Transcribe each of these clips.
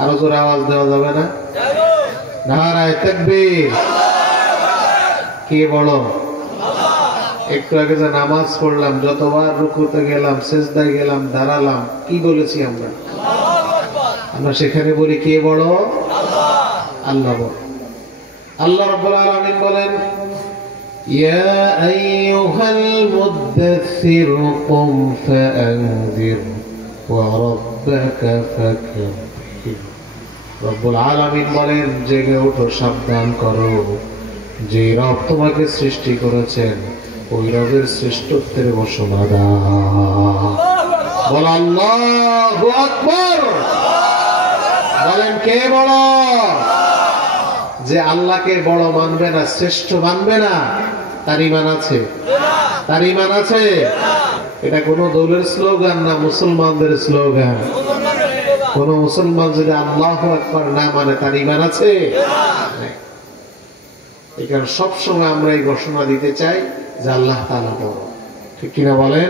আরো জোরে আওয়াজ দেওয়া যাবে না? নারায়ে তাকবীর। কে বড়? একটু আগে যে নামাজ পড়লাম, যতবার রুকুতে গেলাম, সিজদায় গেলাম, দাঁড়ালাম, কি বলেছি আমরা? আমরা সেখানে বলি কে বড়? আল্লাহ বড়। আল্লাহ রাব্বুল আলামিন বলেন, ইয়া আইয়ুহাল মুদ্দাসসির কুম ফাআনজির ওয়া রাব্বাকা ফাকাব্বির। রব্বুল আলামিন বলেন, জেগে ওঠো, সাবধান করো, যে রব তোমাকে সৃষ্টি করেছেন ওই রবের শ্রেষ্ঠত্বের ঘোষণা দাও। বল আল্লাহু আকবার। বলেন কে বড়? যে আল্লাহকে বড় মানবে না, শ্রেষ্ঠ মানবে না, তার ঈমান আছে? তার ঈমান আছে? এটা কোন দলের স্লোগান না, মুসলমানদের স্লোগান। কোন মুসলমান যদি আল্লাহু আকবার না মানে তার ঈমান আছে? এখানে সবসময় আমরা এই ঘোষণা দিতে চাই যে আল্লাহ তাআলা বড়। ঠিক কিনা বলেন?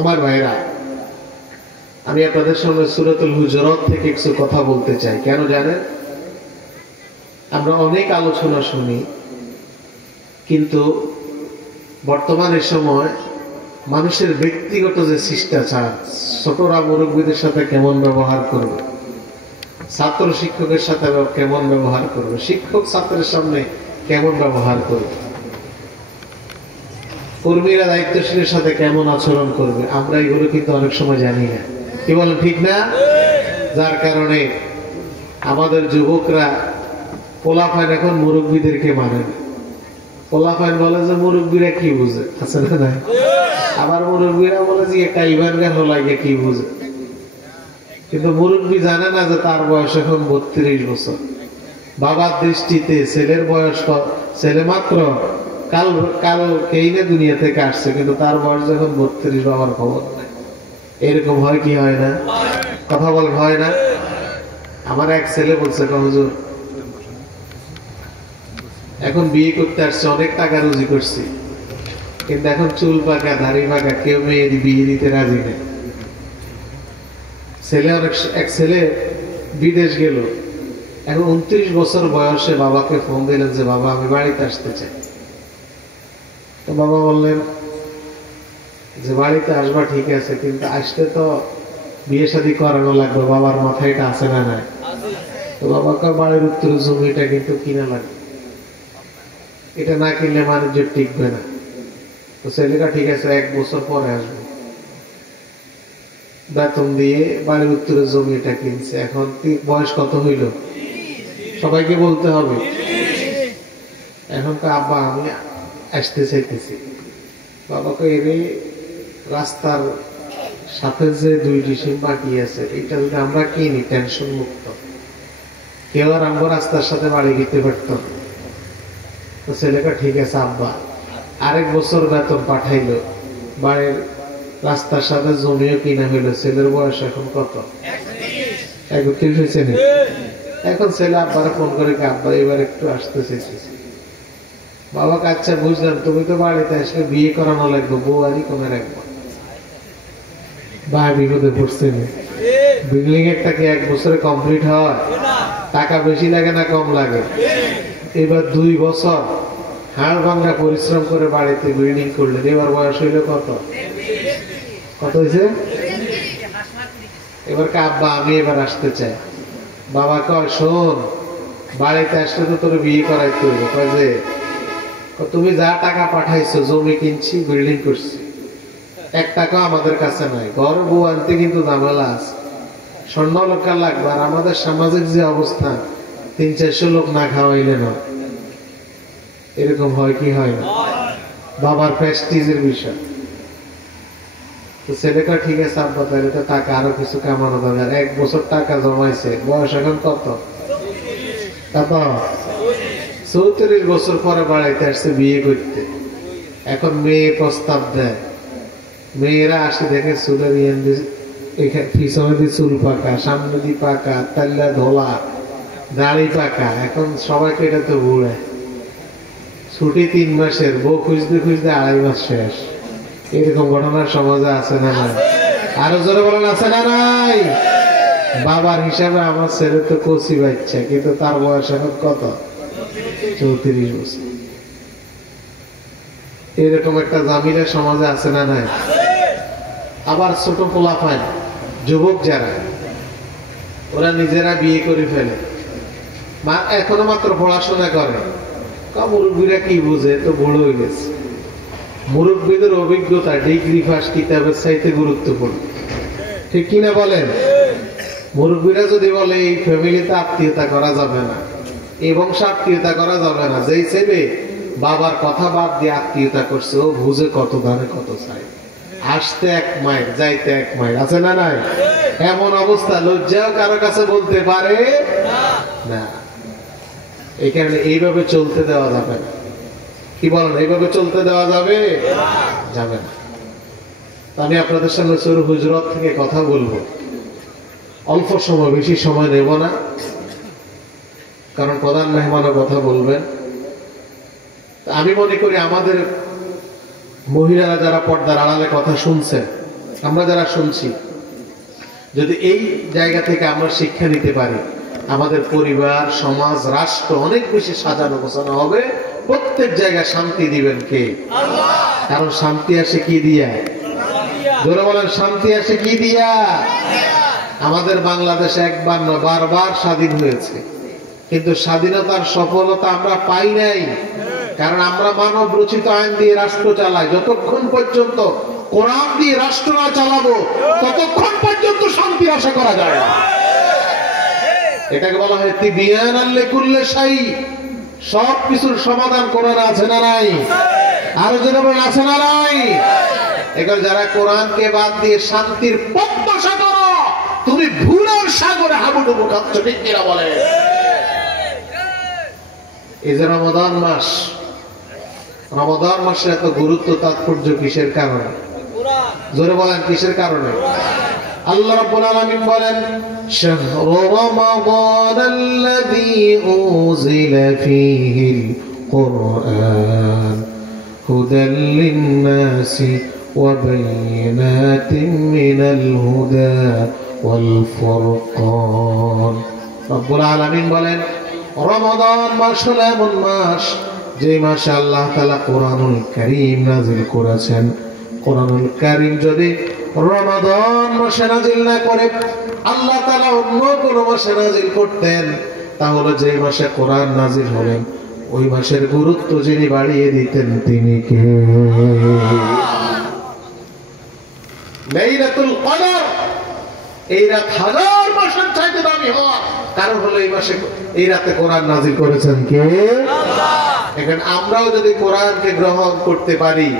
আমার ভাইরা, আমি আপনাদের সঙ্গে সূরাতুল হুজুরাত থেকে কিছু কথা বলতে চাই। কেন জানেন? আমরা অনেক আলোচনা শুনি, কিন্তু বর্তমানে সময় মানুষের ব্যক্তিগত যে শিষ্টাচার, ছোটরা মুরব্বীদের সাথে কেমন ব্যবহার করবে, ছাত্র শিক্ষকের সাথে কেমন ব্যবহার করবে, শিক্ষক ছাত্রের সামনে কেমন ব্যবহার করবে, কর্মীরা দায়িত্বশীলের সাথে কেমন আচরণ করবে, আমরা এগুলো কিন্তু অনেক সময় জানি না। কি বলেন, ঠিক না? যার কারণে আমাদের যুবকরা পোলাপাইন এখন মুরব্বীদেরকে মানে না। পোলাপাইন বলে যে মুরব্বীরা কি বুঝে, আছে না নাই? আবার মুরব্বীরা বলে যে একটা ইমানগার হলো কি বুঝে। কিন্তু মুরব্বী জানে না যে তার বয়স এখন 32 বছর। বাবার দৃষ্টিতে ছেলের বয়স, ছেলে মাত্র কালকেই না দুনিয়া থেকে আসছে, কিন্তু তার বয়স যখন 32, বাবার খবর নাই। এরকম হয় কি হয় না? কথা বল, হয় না? আমার এক ছেলে বলছে, হুজুর এখন বিয়ে করতে আসছে, অনেক টাকা রুজি করছি, কিন্তু এখন চুল পাকা, দাড়ি পাকা, কেউ মেয়ে বিয়ে দিতে রাজি নেই। এক ছেলে বিদেশ গেল, এখন 29 বছর বয়সে বাবাকে ফোন দিলেন যে বাবা আমি বাড়িতে আসতে চাই। তো বাবা বললেন যে বাড়িতে আসবা ঠিক আছে, কিন্তু আসতে তো বিয়ে শাদী করানো লাগবে, বাবার মাথায় এটা আছে না নাই? তো বাবাকে বাড়ির উত্তরে জমিটা কিন্তু কিনা লাগবে, এটা না কিনলে বাণিজ্য টিকবে না। তো ছেলেটা ঠিক আছে 1 বছর পরে আসবে, বেতন দিয়ে বাড়ির উত্তরে জমিটা কিনছে। এখন বয়স কত হইল? সবাইকে বলতে হবে। এখন তো আব্বা আমি আসতে চাইতেছি। বাবাকে এরে রাস্তার সাথে যে 2টি সিম বাকি আছে, এটা যদি আমরা কিনি টেনশন মুক্ত, কেউ আর আমরা রাস্তার সাথে বাড়ি দিতে পারত। তো ছেলেটা ঠিক আছে আব্বা, আরেক বছর বেতন পাঠাইলো, বাড়ির রাস্তার সাথে জমিও কিনা হইলো। ছেলের বয়স এখন কত? 31 হয়েছে না? এখন ছেলে আব্বারা ফোন করে, আব্বা এবার একটু আসতে চাইতেছি। বাবাকে আচ্ছা বুঝলাম, তুমি তো বাড়িতে আসলে বিয়ে করানো লাগবে, বউ আরই কোনে রাখবো। বা বিপদে পড়ছে না। বিল্ডিং একটা কি 1 বছরে কমপ্লিট হয়? টাকা বেশি লাগে না কম লাগে? এবার 2 বছর হাড় ভাঙ্গা পরিশ্রম করে বাড়িতে বিল্ডিং করলেন, এবার বয়স হইল কত? কত হয়েছে? এবার আব্বা আমি এবার আসতে চাই। বাবা কয় শোন, বাড়িতে আসলে তো তোর বিয়ে করাইতে হইবে। কয় যে তুমি যা টাকা পাঠাইছো, জমি কিনছি, বিল্ডিং করছি, 1 টাকা আমাদের কাছে নাই। ঘর বউ আনতে কিন্তু ঝামেলা আছে, স্বর্ণ লোকা লাগবে। আর আমাদের সামাজিক যে অবস্থা, 300-400 লোক না খাওয়াইলে না। এরকম হয় কি হয় না? বাবার প্রেস্টিজের বিষয়। তো ছেলেটা ঠিক আছে আব্বা, তাহলে তো টাকা আরো কিছু কামানো দরকার। 1 বছর টাকা জমাইছে, বয়স এখন কত? 34 বছর পরে বাড়াইতে আসছে বিয়ে করতে। এখন মেয়ে প্রস্তাব দেয়, মেয়েরা আসে দেখে চুলের পিছনে দিয়ে চুল পাকা, সামনে দিয়ে পাকা, তাল্লা ধোলা, দাড়ি পাকা। এখন সবাইকে এটা তো বুড়ে। ছুটি 3 মাসের, বউ খুঁজতে খুঁজতে 2.5 মাস শেষ। এরকম ঘটনার সমাজে আছে না নাই? আরো জোরে বলেন আছে না নাই? বাবার হিসাবে আমার ছেলে তো কচি বাচ্চা, কিন্তু তার বয়স এখন কত? 34 বছর। এরকম একটা জামিলা সমাজে আছে না নাই? আবার ছোট পোলাপান যুবক যারা, ওরা নিজেরা বিয়ে করে ফেলে, এখনো মাত্র পড়াশোনা করে। মুরব্বীরা কি বুঝে, তো বড় হয়ে গেছে। মুরব্বীদের অভিজ্ঞতা ডিগ্রি ফার্স্ট কিতাবের চাইতে গুরুত্বপূর্ণ, ঠিক কিনা বলেন? মুরব্বীরা যদি বলে এই ফ্যামিলিতে আত্মীয়তা করা যাবে না, এই বংশে আত্মীয়তা করা যাবে না, যেই ছেলে বাবার কথা বাদ দিয়ে আত্মীয়তা করছে, ও বুঝে কত দানে কত চাই। আসতে 1 মাইল, যাইতে 1 মাইল, আছে না নাই? এমন অবস্থা লজ্জাও কারো কাছে বলতে পারে না। এই কারণে এইভাবে চলতে দেওয়া যাবে না। কি বলেন, এইভাবে চলতে দেওয়া যাবে? যাবে না। আমি আপনাদের সঙ্গে সূরা হুজরাত থেকে কথা বলবো, অল্প সময়, বেশি সময় নেব না, কারণ প্রধান মেহমানও কথা বলবেন। আমি মনে করি আমাদের মহিলারা যারা পর্দার আড়ালে কথা শুনছেন, আমরা যারা শুনছি, যদি এই জায়গা থেকে আমরা শিক্ষা নিতে পারি, আমাদের পরিবার, সমাজ, রাষ্ট্র অনেক বেশি সাজানো গোছানো হবে। প্রত্যেক জায়গায় শান্তি দিবেন কে? আল্লাহ। কারণ শান্তি আসে কি দিয়া? জোরে বলেন, শান্তি আসে কি দিয়া? আমাদের বাংলাদেশ একবার না, বারবার স্বাধীন হয়েছে, কিন্তু স্বাধীনতার সফলতা আমরা পাই নাই। কারণ আমরা মানব রচিত আইন দিয়ে রাষ্ট্র চালাই। যতক্ষণ পর্যন্ত কোরআন দিয়ে রাষ্ট্র না চালাবো, ততক্ষণ পর্যন্ত শান্তি আশা করা যায় না। এটাকে বলা হয় তিবিয়ানাল লিকুল্লি শাই। সব কিছুর সমাধান কোরআন আছে না নাই? আর যারা বলেন আছে না নাই? এখন যারা কোরআনকে বাদ দিয়ে শান্তির প্রত্যাশা করো, তুমি ভুলের সাগরে হাবুডুবু খাচ্ছ, ঠিক কিনা বলে? এই যে রমাদান মাস, রমাদান মাসের এত গুরুত্ব তাৎপর্য কিসের কারণে? জোরে বলেন, কিসের কারণে? আল্লাহ রাব্বুল আলামিন বলেন, শাহরু রমাদানাল্লাযী উযিলা ফীহিল কুরআন হুদাল লিন-নাসি ওয়া বায়িনাতিন মিনাল হুদা ওয়াল ফুরকান। রাব্বুল আলামিন বলেন, রমাদান মাস হলো এমন মাস, যে মাসে আল্লাহ তাআলা কোরআনুল কারীম নাযিল করেছেন। কোরআনুল কারীম যদি রমাদান মাসে নাযিল না করে আল্লাহ তাআলা অন্য কোন মাসে নাযিল করতেন, তাহলে যে মাসে কোরআন নাযিল হলেন, ওই মাসের গুরুত্ব যিনি বাড়িয়ে দিতেন তিনি কে? লাইলাতুল কদর, এই রাত হাজার মাসের চাইতে দামি হওয়া কারণ হলো এই মাসে, এই রাতে কোরআন নাযিল করেছেন কে? আল্লাহ। এখন আমরাও যদি কোরআনকে গ্রহণ করতে পারি,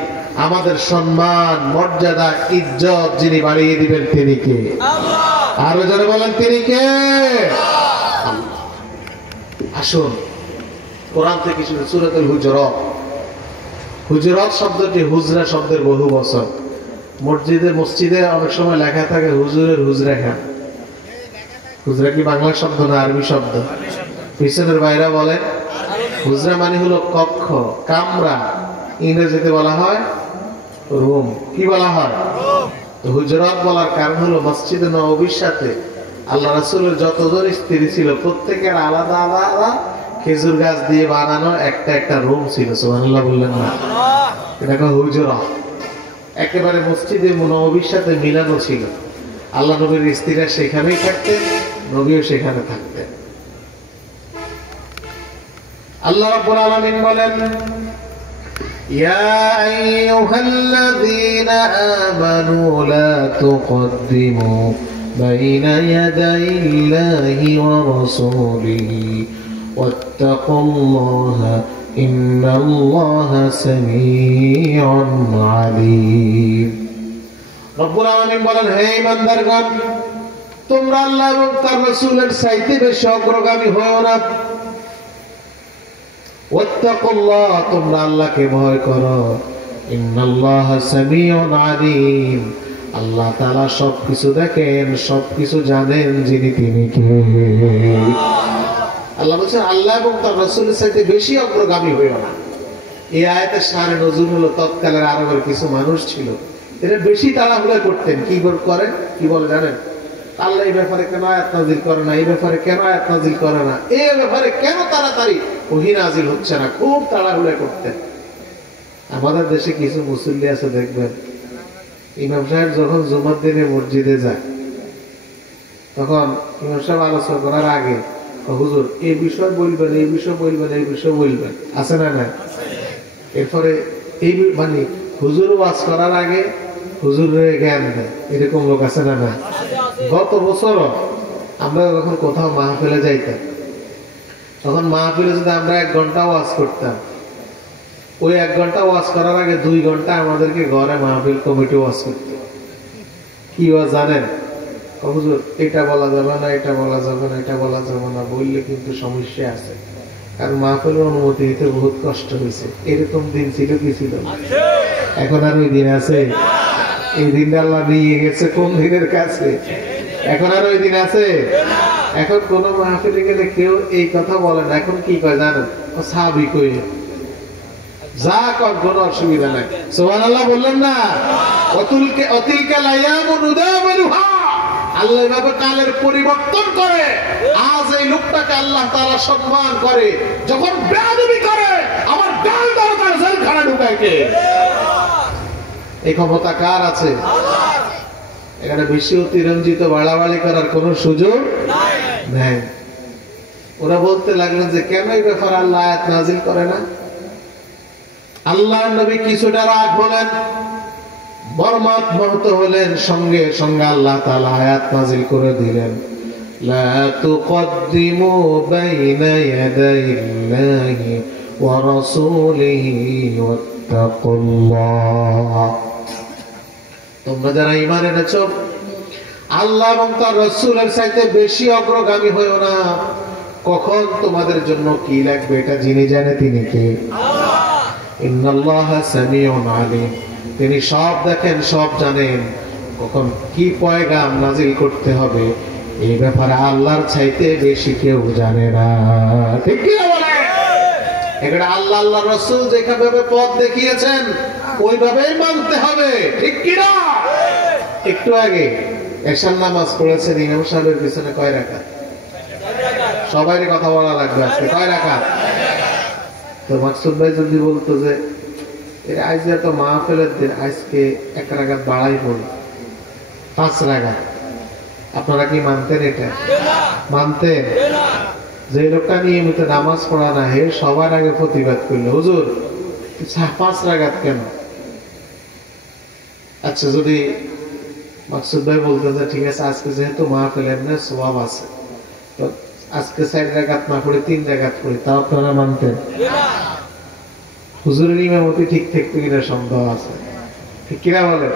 আমাদের সম্মান, মর্যাদা, ইজ্জত যিনি বাড়িয়ে দিবেন তিনি কে? আল্লাহ। আরো যারা বলেন তিনি কে? আল্লাহ। আসুন কোরআন থেকে শুনে সূরাতুল হুজরাত। হুজরাত শব্দটি হুজরা শব্দের বহু বচন। মসজিদে অনেক সময় লেখা থাকে হুজুরের হুজরা খান। হুজরা কি বাংলা শব্দ না আরবি শব্দ? পিছনের বাইরা বলেন হুজরা মানে হলো কক্ষ, কামরা। ইংরেজিতে বলা হয় রুম। কি বলা হয়? তো হুজরাত বলার কারণ হলো মসজিদে নববীর সাথে আল্লাহ রাসূলের যতজন স্ত্রী ছিল, প্রত্যেকের আলাদা আলাদা খেজুর গাছ দিয়ে বানানো একটা একটা রুম ছিল। সুবহানাল্লাহ বললেন না? এটাকে হুজরাত। একেবারে মসজিদে নববীর সাথে মিলানো ছিল। আল্লাহ নবীর স্ত্রীরা সেখানেই থাকতেন, নবীও সেখানে থাকতেন। আল্লাহ রাব্বুল আলামিন বলেন, ইয়া আইয়ুহাল্লাযীনা আমানু লা তুকদ্দিমু বাইনা ইয়াদাইল্লাহি ওয়া রাসূলিহি ওয়াত্তাকুল্লাহা ইন্নাল্লাহা সামিউন আলীম। রব্বুল আলামিন বলেন, হে ইমানদারগণ, তোমরা আল্লাহ এবং তার রাসূলের চাইতে বেশি অগ্রগামী হও না। ওয়াত্তাকুল্লাহ, তোমরা আল্লাহকে ভয় করো। ইন্নাল্লাহা সামিউন আলীম, আল্লাহ তাআলা সবকিছু দেখেন, সবকিছু জানেন যিনি তিনি কে? আল্লাহ বলছেন আল্লাহ এবং তার রাসূলের চাইতে বেশি অগ্রগামী হইও না। এই আয়াতের সারে নজরুল হলো তৎকালের আরবের কিছু মানুষ ছিল, এরা বেশি তাড়াহুড়া করতেন। কি করে? কি বলে জানেন? আল্লাহ এই ব্যাপারে কেন আয়াত নাজিল করে না, এই ব্যাপারে কেন আয়াত নাজিল করে না, এই ব্যাপারে কেন তাড়াতাড়ি ওহী নাজিল হচ্ছে না, খুব তাড়াহুড়া করতেন। আমাদের দেশে কিছু মুসল্লি আছে দেখবেন, ইমাম সাহেব যখন জুমার দিনে মসজিদে যায় তখন ইমাম সাহেব আলোচনা করার আগে হুজুর এই বিষয় বলবেন, এই বিষয় বলবেন, এই বিষয় বলবেন, আছে না না? এরপরে এই মানে হুজুর ওয়াজ করার আগে হুজুরের জ্ঞান দেয়, এরকম লোক আছে না না? গত বছরও আমরা যখন কোথাও মাহফিলে যাইতাম, তখন মাহফিলে যদি আমরা 1 ঘন্টা ওয়াজ করতাম, ওই 1 ঘন্টা ওয়াজ করার আগে 2 ঘন্টা আমাদেরকে ঘরে মাহফিল কমিটি ওয়াজ করত। কি ওয়াজ জানেন? হুজুর এটা বলা যাবে না, এটা বলা যাবে না, এটা বলা যাবে না, বললে কিন্তু সমস্যা আছে, কারণ মাহফিলের অনুমতি দিতে বহুত কষ্ট হয়েছে। এরকম দিন ছিল কি ছিল? এখন আর ওই দিন আছে? এই দিনটা আল্লাহ নিয়ে গেছে কোন দিনের কাছে, এখন আর ওই দিন আছে? এখন কোন মাহফিলে গেলে কেউ এই কথা বলে না, এখন কি কয় জানেন? সাহাবী কই যা কর, কোনো অসুবিধা নাই। সুবহানাল্লাহ বললেন না? অতিলকা লায়ামু নুদাবিলুহা, আল্লাহ এভাবে কালের পরিবর্তন করে। আজ এই লোকটাকে আল্লাহ তাআলা সম্মান করে, যখন বেয়াদবি করে আমার গাল দরকার জেলখানা ঢুকায় কে? এই ক্ষমতা কার আছে? এখানে বেশি অতিরঞ্জিত বাড়াবাড়ি করার কোন সুযোগ নাই। ওরা বলতে লাগলেন যে কেন এই ব্যাপারে আল্লাহ আয়াত নাজিল করে না? আল্লাহর নবী কিছুটা রাগ হলেন, মর্মাহত হলেন, সঙ্গে সঙ্গে আল্লাহ তাআলা আয়াত নাজিল করে দিলেন, লা তুকদ্দিমু বাইনা ইয়াদাইল্লাহি ওয়া রাসূলিহি ওয়াত্তাকুল্লাহ। তোমরা যারা ঈমান এনেছো, আল্লাহ এবং তার রাসূলের চাইতে বেশি অগ্রগামী হয়ো না। কখন তোমাদের জন্য কি লাগবে এটা যিনি জানে তিনি কে? আল্লাহ। ইন্নাল্লাহা সামিউন আলিম, তিনি সব দেখেন, সব জানেন। কখন কি পয়গাম নাজিল করতে হবে এই ব্যাপারে আল্লাহর চাইতে বেশি কেউ জানে না। ঠিক কি বলে? এখানে আল্লাহ আল্লাহর রাসূল যেভাবে পথ দেখিয়েছেন ওইভাবেই মানতে হবে, ঠিক কি না? একটু আগে এশার নামাজ পড়েছেন, ইমাম সাহেবের পিছনে কয় রাকাত? সবাইকে কথা বলা লাগবে আজকে, কয় রাকাত? তো মাকসুদ ভাই যদি বলতো যে আজকে তো মাহফিলের দিন, আজকে 1 রাকাত বাড়াই পড়ি, 5 রাকাত, আপনারা কি মানতেন? এটা মানতেন? যে লোকটা নিয়মিত নামাজ পড়া না, হে সবার আগে প্রতিবাদ করলো, হুজুর 5 রাকাত কেন? আচ্ছা, যদি মাকসুদ ভাই বলতেন যে ঠিক আছে আজকে যেহেতু মাহফিলের না সওয়াব আছে, তো আজকে 4 রাকাত না পড়ে 3 রাকাত পড়ি, তা আপনারা মানতেন? হুজুরের ইমামতি ঠিক থাকতো কিনা সন্দেহ আছে, ঠিক কিনা বলে?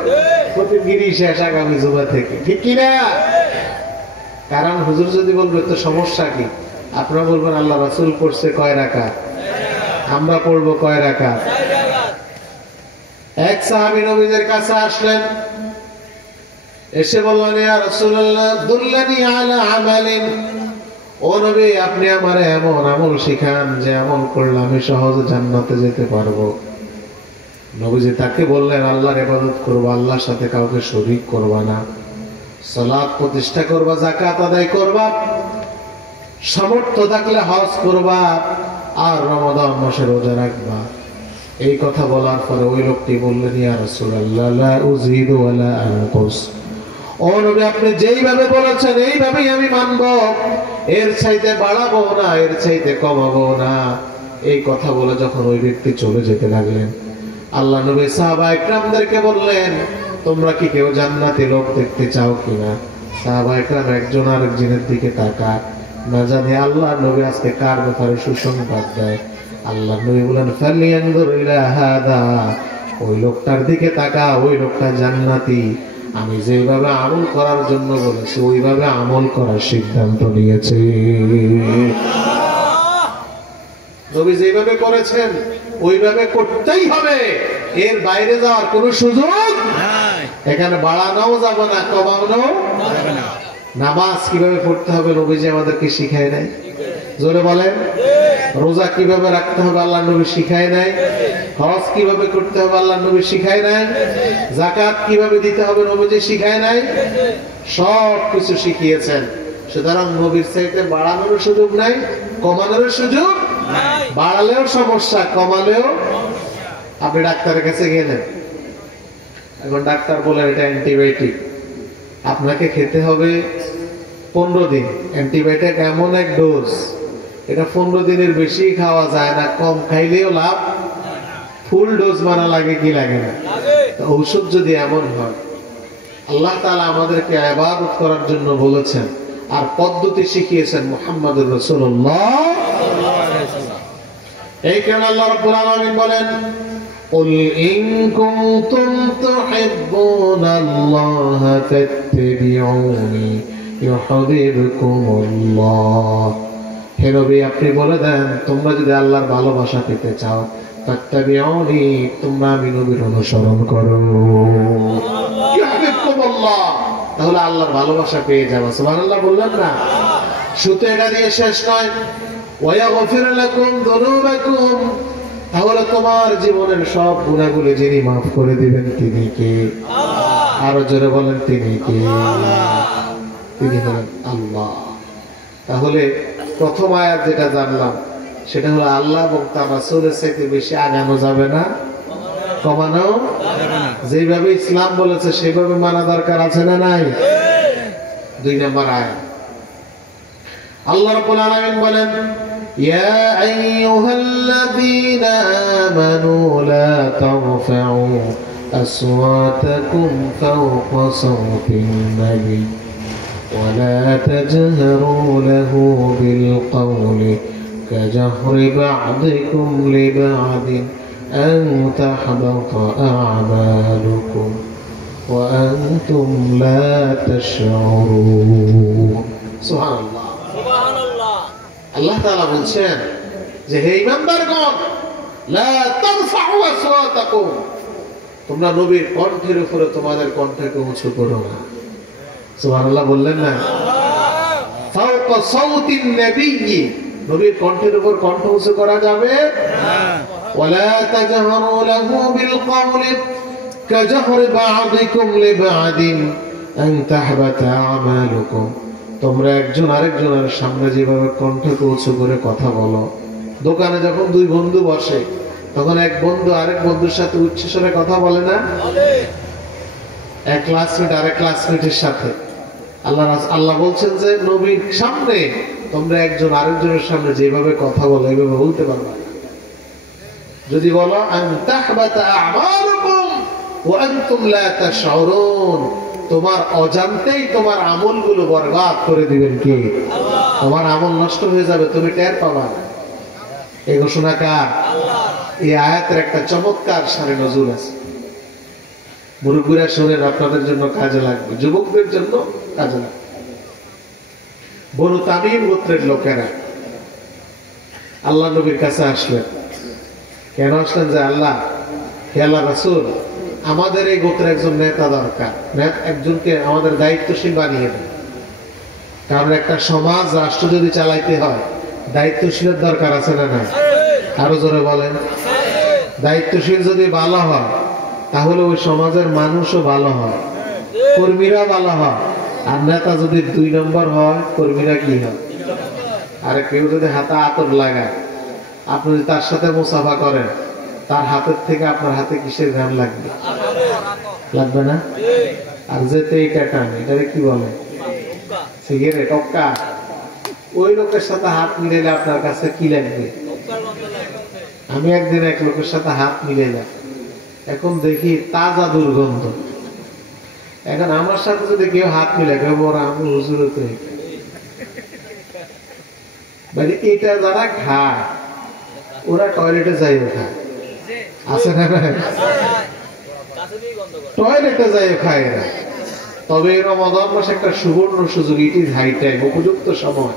প্রতিদিনই শেষ আগামী জুমা থেকে, ঠিক কিনা? কারণ হুজুর যদি বলবে তো সমস্যা কি, আপনারা বলবেন আল্লাহ রাসূল পড়ছে কয় রাকাত, আমরা পড়বো কয় রাকাত। এক সাহাবী নবীদের কাছে আসলেন, এসে বললেন ইয়া রাসূলুল্লাহ দুল্লানি আলা আমালিন, ও নবী আপনি আমারে এমন আমল শিখান যে আমল করলে আমি সহজে জান্নাতে যেতে পারবো। নবীজি তাকে বললেন আল্লাহর ইবাদত করবা, আল্লাহর সাথে কাউকে শরীক করবা না, সালাত প্রতিষ্ঠা করবা, যাকাত আদায় করবা, সামর্থ্য থাকলে হজ করবা, আর রমাদান মাসে রোজা রাখবা। এই কথা বলার পরে ওই লোকটি বললেন ইয়া রাসূলুল্লাহ লা উযীদু ওয়ালা আনকুস, ও নবী আপনি যেইভাবে বলেছেন এইভাবেই আমি মানব, এর চাইতে বাড়াবো না, এর চাইতে কমাবো না। এই কথা বলে যখন ওই ব্যক্তি চলে যেতে লাগলেন, আল্লাহ নবী সাহাবায়ে কেরামদেরকে বললেন তোমরা কি কেউ জান্নাতি লোক দেখতে চাও কিনা? সাহাবায়ে কেরাম একজন আরেকজনের দিকে তাকায়, না জানি আল্লাহ নবী আজকে কার ব্যাপারে সুসংবাদ দেয়। আল্লাহ নবী বলেন ফালিয়ানজুর ইলা হাদা, ওই লোকটার দিকে তাকা, ওই লোকটা জান্নাতি, আমি যেভাবে আমল করার জন্য বলেছি ওইভাবে আমল করার সিদ্ধান্ত নিয়েছে। নবী যেভাবে করেছেন ওইভাবে করতেই হবে, এর বাইরে যাওয়ার কোনো সুযোগ নাই। এখানে বাড়ানোও যাবে না, কমানোও যাবে না। নামাজ কিভাবে পড়তে হবে নবীজি আমাদেরকে শিখায় নাই? জোরে বলেন, রোজা কিভাবে রাখতে হবে আল্লাহ নবী শিখায় নাই? হজ কিভাবে করতে হবে আল্লাহ নবী শিখায় নাই? যাকাত কিভাবে দিতে হবে নবীজি শিখায় নাই? সব কিছু শিখিয়েছেন। সুতরাং নবীর চাইতে বাড়ানোর সুযোগ নাই, কমানোর সুযোগ নাই। বাড়ালেও সমস্যা, কমালেও। আপনি ডাক্তারের কাছে গেলেন, এখন ডাক্তার বলে এটা অ্যান্টিবায়োটিক, আপনাকে খেতে হবে 15 দিন। অ্যান্টিবায়োটিক এমন এক ডোজ, এটা 15 দিনের বেশি খাওয়া যায় না, কম খাইলেও লাভ, ফুল ডোজ মানা লাগে কি লাগে না? ঔষধ যদি এমন হয়, আল্লাহ তাআলা আমাদেরকে ইবাদত করার জন্য বলেছেন আর পদ্ধতি শিখিয়েছেন মুহাম্মদুর রাসূলুল্লাহ। এই কারণে আল্লাহ রাব্বুল আলামিন বলেন, قل إن كنتم تحبون الله فاتبعوني يحببكم الله। হে নবী, আপনি বলে দেন, তোমরা যদি আল্লাহর ভালোবাসা পেতে চাও, ফাত্তাবিউনি, তোমরা আমি নবীর অনুসরণ করো, ইউহিব্বুকুমুল্লাহ, তাহলে আল্লাহর ভালোবাসা পেয়ে যাবে। সুবহানাল্লাহ বললেন না? শুধু এটা দিয়ে শেষ নয়, ওয়া ইয়াগফির লাকুম যুনুবাকুম, তাহলে তোমার জীবনের সব গুনাহগুলো যিনি মাফ করে দিবেন তিনি কে? আরো জোরে বলেন, তিনি কে? তিনি হলেন আল্লাহ। তাহলে প্রথম আয়াত যেটা জানলাম সেটা হলো আল্লাহ এবং তার রাসূলের চাইতে বেশি আগানো যাবে না, কমানো যাবে না। যেভাবে ইসলাম বলেছে সেভাবে মানা দরকার আছে না নাই? 2 নম্বর আয়াত আল্লাহ রাব্বুল আলামিন বলেন, ইয়া আইয়ুহাল্লাযীনা আমানু লা তারফাউ আসওয়াতাকুম ফাওকা সাওতিন নাবী ولا تجهروا له بالقول كجهر بعضكم لبعض أن تحبط أعمالكم وأنتم لا تشعرون। سبحان الله। আল্লাহ তাআলা বলছেন যে হে ঈমানদারগণ, লা তারফাউ আসওয়াতাকুম, তোমরা নবীর কণ্ঠের উপরে তোমাদের কণ্ঠকে উঁচু করো না। সুবহানাল্লাহ বললেন না? ফাওকা সাওতিন নবী, নবীর কণ্ঠের উপর কণ্ঠ উঁচু করা যাবে না। ওয়ালা তাজহারু লাহু বিল কওলি কাজহরি বা'দিকুম লিবা'দিন আন তাহবাতা আমালুকুম, তোমরা একজন আরেকজনের সামনে যেভাবে কণ্ঠকে উঁচু করে কথা বলো, দোকানে যখন 2 বন্ধু বসে তখন এক বন্ধু আরেক বন্ধুর সাথে উচ্চস্বরে কথা বলে না? এক ক্লাসমেট আরেক ক্লাসমেটের সাথে। আল্লাহ বলছেন যে নবীর সামনে তোমরা একজন আরেকজনের সামনে যেভাবে কথা বলো এইভাবে বলতে পারবে না। যদি বলো আন তাহবাতা আমালুকুম ওয়া আনতুম লা তাশউরুন, তোমার অজান্তেই তোমার আমলগুলো বরবাদ করে দিবেন কে? আল্লাহ। তোমার আমল নষ্ট হয়ে যাবে, তুমি টের পাবা না। এই ঘোষণা কার? আল্লাহ। এই আয়াতের একটা চমৎকার সারে নজরুল আছে, মুরব্বীরা শোনেন, আপনাদের জন্য কাজে লাগবে, যুবকদের জন্য কাজে লাগবে। বনু তামিম গোত্রের লোকেরা আল্লাহ নবীর কাছে আসলেন। কেন আসলেন? যে আল্লাহ, হে আল্লাহ রাসূল, আমাদের এই গোত্রের একজন নেতা দরকার, একজনকে আমাদের দায়িত্বশীল বানিয়ে দেন। কারণ একটা সমাজ রাষ্ট্র যদি চালাইতে হয় দায়িত্বশীলের দরকার আছে না নাই? আরো জোরে বলেন। দায়িত্বশীল যদি ভালো হয় তাহলে ওই সমাজের মানুষও ভালো হয়, কর্মীরা ভালো হয়। আর নেতা যদি 2 নম্বর হয়, কর্মীরা কি হয়? আরে কেউ যদি হাতে আতর লাগায়, আপনি যদি তার সাথে মুসাফা করেন, তার হাতের থেকে আপনার হাতে কিসের ঘ্রাণ লাগবে? লাগবে না? আর যেতে এইটা টান, এটারে কি বলে? সিগারেট, টক্কা। ওই লোকের সাথে হাত মিলাইলে আপনার কাছে কি লাগবে? আমি একদিন এক লোকের সাথে হাত মিলাইলাম, এখন দেখি তাজা দুর্গন্ধ। এখন আমার সাথে যদি কেউ হাত মিলাই, ওরা আমি হুজুরে তো মানে এটা যারা খায় ওরা টয়লেটে যাইও খায়, আছে না? টয়লেটে যাইও খায় এরা। তবে রমাদান মাসে একটা সুবর্ণ সুযোগ, ইট ইজ হাই টাইম, উপযুক্ত সময়।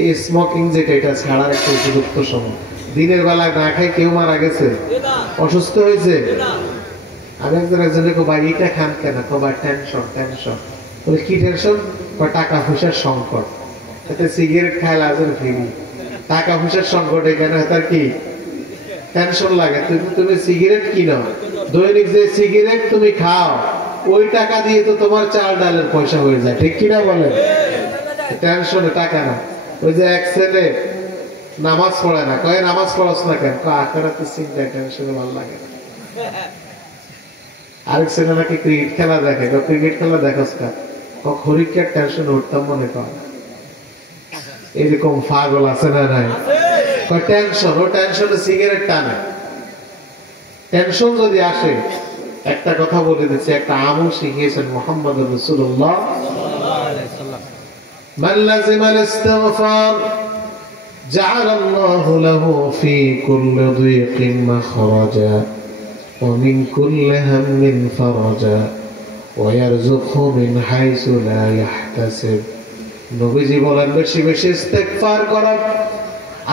এই স্মোকিং যেটা, এটা ছাড়ার একটা উপযুক্ত সময়। দিনের বেলা না খায় কেউ মারা গেছে, অসুস্থ হয়েছে। আমি একজনকে ভাই এটা খান কেন? ভাই টেনশন। বলে কি টেনশন? টাকা পয়সার সংকট, এতে সিগারেট খাইলে আজও ফিরি। টাকা পয়সার সংকট, এখানে তার কি টেনশন লাগে। তুমি সিগারেট কিনো, দৈনিক যে সিগারেট তুমি খাও ওই টাকা দিয়ে তো তোমার চাল ডালের পয়সা হয়ে যায়, ঠিক কিনা বলেন? টেনশনে টাকা না। ওই যে এক ছেলে নামাজ পড়ে না, কয়ে নামাজ পড়াস না কেন? আখেরাতের চিন্তা, টেনশনে ভালো লাগে না। আরেক ছেলে নাকি ক্রিকেট খেলা দেখে, ক্রিকেট খেলা দেখোস কার? হরিকের টেনশন উঠতাম মনে কর। এরকম পাগল আছে না নাই? টেনশন, ও টেনশনে সিগারেট টানে। টেনশন যদি আসে, একটা কথা বলে দিচ্ছি, একটা আমল শিখিয়েছেন মুহাম্মদুর রাসূলুল্লাহ, মান লাযিমাল ইস্তিগফার জাআলাল্লাহু লাহু ফি কুল্লি দিকিন মাখরাজা ওয়া মিন কুল্লি হাম্মিন ফারাজা ওয়া ইয়ারযুকহু মিন হাইসু লা ইয়াহতাসিব। নবীজি বলেন, বেশি বেশি ইস্তিগফার করো,